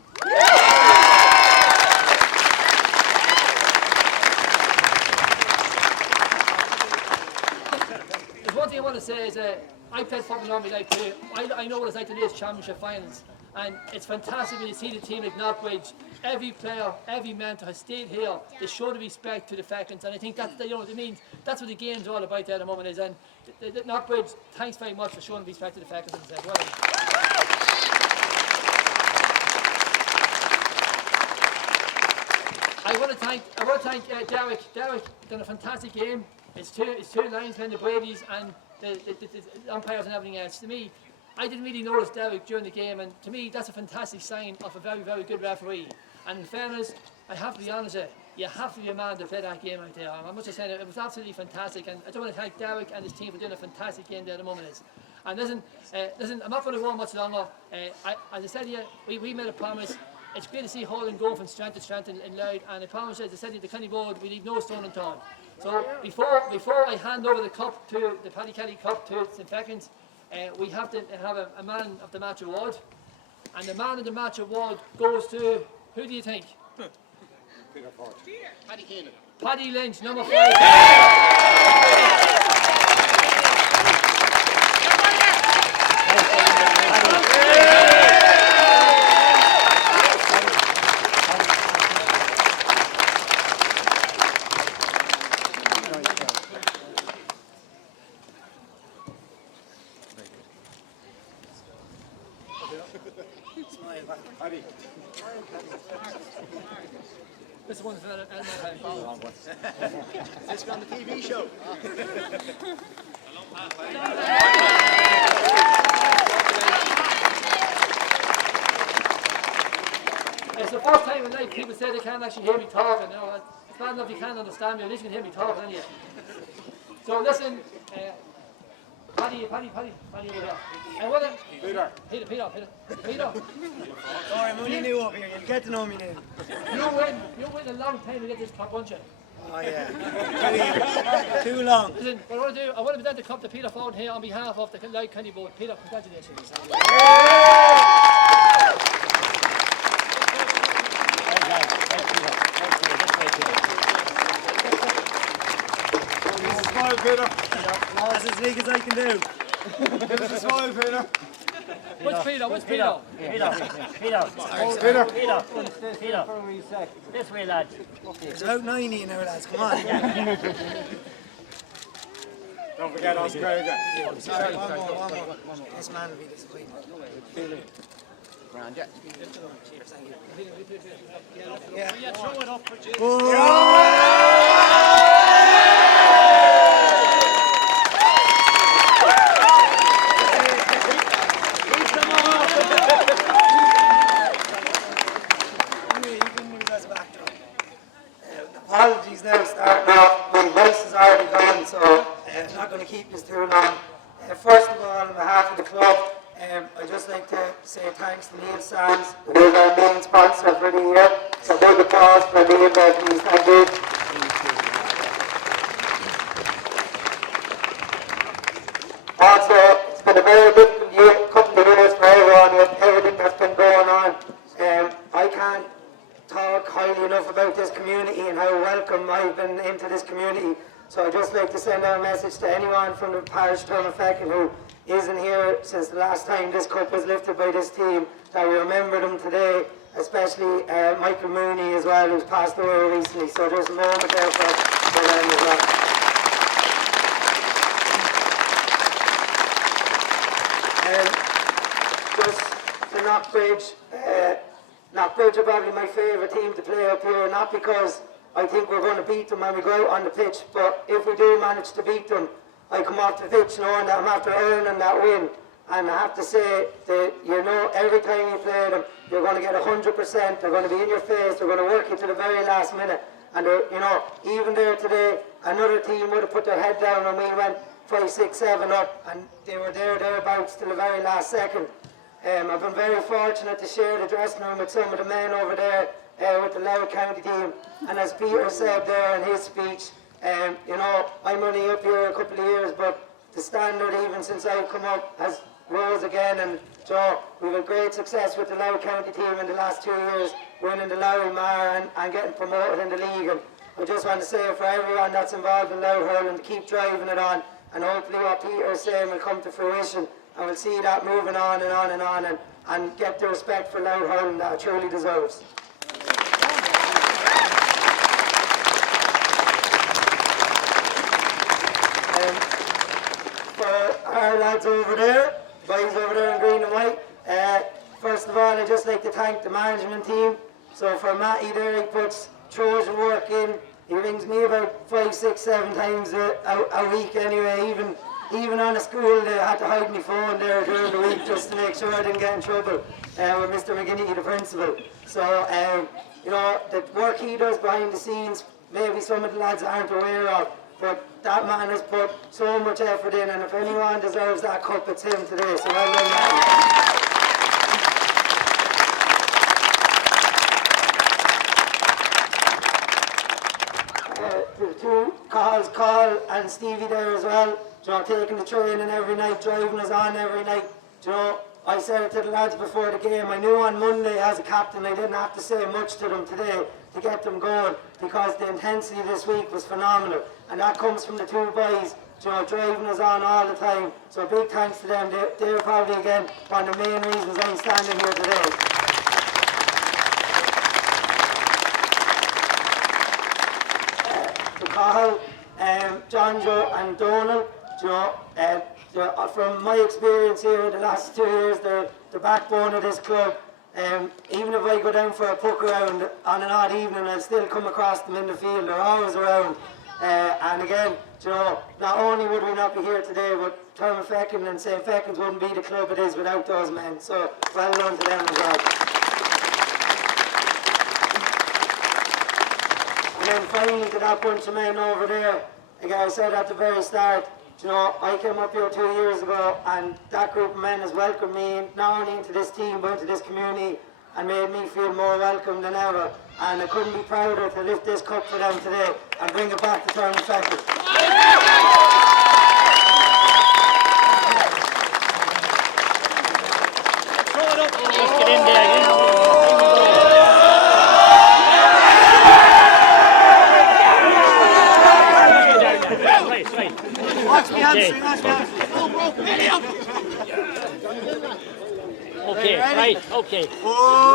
There's one thing I want to say is I played football all my life too. I know what it's like to lose championship finals, and it's fantastic when you see the team like Knockbridge. Every player, every mentor has stayed here to show the respect to the Fechins, and I think that, you know what it means. That's what the game's all about at the moment is. And Knockbridge, thanks very much for showing respect to the Fechins. And well, I want to thank Derek. Derek done a fantastic game. It's two linesmen, the Bradys, and the umpires and everything else. To me, I didn't really notice Derek during the game, and to me, that's a fantastic sign of a very, very good referee. And in fairness, I have to be honest, you have to be a man to play that game out there. I must have said it was absolutely fantastic, and I just want to thank Derek and his team for doing a fantastic game there at the moment. And listen, I'm not going to go on much longer. As I said here, we made a promise. It's great to see Hurling go from strength to strength in Louth, and I promise, as I said to the county board, we leave no stone unturned. So before I hand over the cup to the Paddy Kelly Cup to St Fechins, we have to have a man of the match award, and the man of the match award goes to, who do you think? Paddy Keenan. Paddy Lynch, number 5. This one's for Elmo. Is this on the TV show? It's the first time in life people say they can't actually hear me talking. You know, it's bad enough you can't understand me, at least you can hear me talking anyway. So listen, Paddy over there. And what Peter. Sorry, I'm only new up here. You'll get to know me now. You win a long time to get this cup, won't you? Oh yeah. 2 years. Too long. Listen, what I want to do, I want to present the cup to Peter Ford here on behalf of the Live County Board. Peter, congratulations. Smile, Peter. That's as big as I can do. Give us a smile, Peter. What's Peter? Peter. This way, lads. There's about 90 now, lads. Come on. Don't forget us, Craig. Sorry, one more. This man will be disappointed. Yeah. Throw it up for Jim. Apologies now, starting off. My voice is already gone, so I'm not going to keep this too long. First of all, on behalf of the club, I'd just like to say thanks to Neil Sands, who is our main sponsor for the year. So big applause for Neil there, please. Thank you. Also, it's been a very difficult couple of years for everyone with everything that's been going on. I can't talk highly enough about this community and how welcome I've been into this community. So I'd just like to send out a message to anyone from the parish town of Fechins who isn't here since the last time this cup was lifted by this team, that we remember them today, especially Michael Mooney as well, who's passed away recently. So there's a moment there for them as well. Just to Knockbridge. Knockbridge are probably my favourite team to play up here, not because I think we're going to beat them when we go out on the pitch, but if we do manage to beat them, I come off the pitch knowing that I'm after earning that win. And I have to say that, you know, every time you play them, you're going to get 100%, they're going to be in your face, they're going to work you to the very last minute. And, you know, even there today, another team would have put their head down and we went 5, 6, 7 up, and they were thereabouts till the very last second. I've been very fortunate to share the dressing room with some of the men over there with the Louth County team. And as Peter said there in his speech, you know, I'm only up here a couple of years, but the standard even since I've come up has rose again. And so we've had great success with the Louth County team in the last 2 years, winning the Lowry Mar and getting promoted in the league. And I just want to say for everyone that's involved in Louth Hurling to keep driving it on, and hopefully what Peter is saying will come to fruition. And we'll see that moving on and on and on, and get the respect for Louth Hurling that it truly deserves. For our lads over there, boys over there in green and white, first of all I'd just like to thank the management team. So for Matty there, he puts Trojan work in. He rings me about 5, 6, 7 times a week anyway. Even on a school they had to hide my phone there during the week just to make sure I didn't get in trouble with Mr. McGinnity, the principal. So, you know, the work he does behind the scenes, maybe some of the lads aren't aware of, but that man has put so much effort in, and if anyone deserves that cup, it's him today. So well done, man. The two Carl and Stevie there as well. You know, taking the training every night, driving us on every night. You know, I said it to the lads before the game. I knew on Monday as a captain I didn't have to say much to them today to get them going, because the intensity this week was phenomenal. And that comes from the two boys, you know, driving us on all the time. So big thanks to them. They're probably, again, one of the main reasons I'm standing here today. To Cahill, John Joe and Donald, you know, from my experience here in the last 2 years, they're the backbone of this club. Even if I go down for a puck around on an odd evening, I'll still come across them in the field. They're always around. And again, you know, not only would we not be here today, but Fechins and St. Fechins wouldn't be the club it is without those men. So well done to them as well. And then finally to that bunch of men over there, like I said at the very start, you know, I came up here 2 years ago and that group of men has welcomed me not only into this team but into this community and made me feel more welcome than ever. And I couldn't be prouder to lift this cup for them today and bring it back to St. Fechins. Just get in there. Watch me hamstring, watch me hamstring. Okay, right, okay. Oh!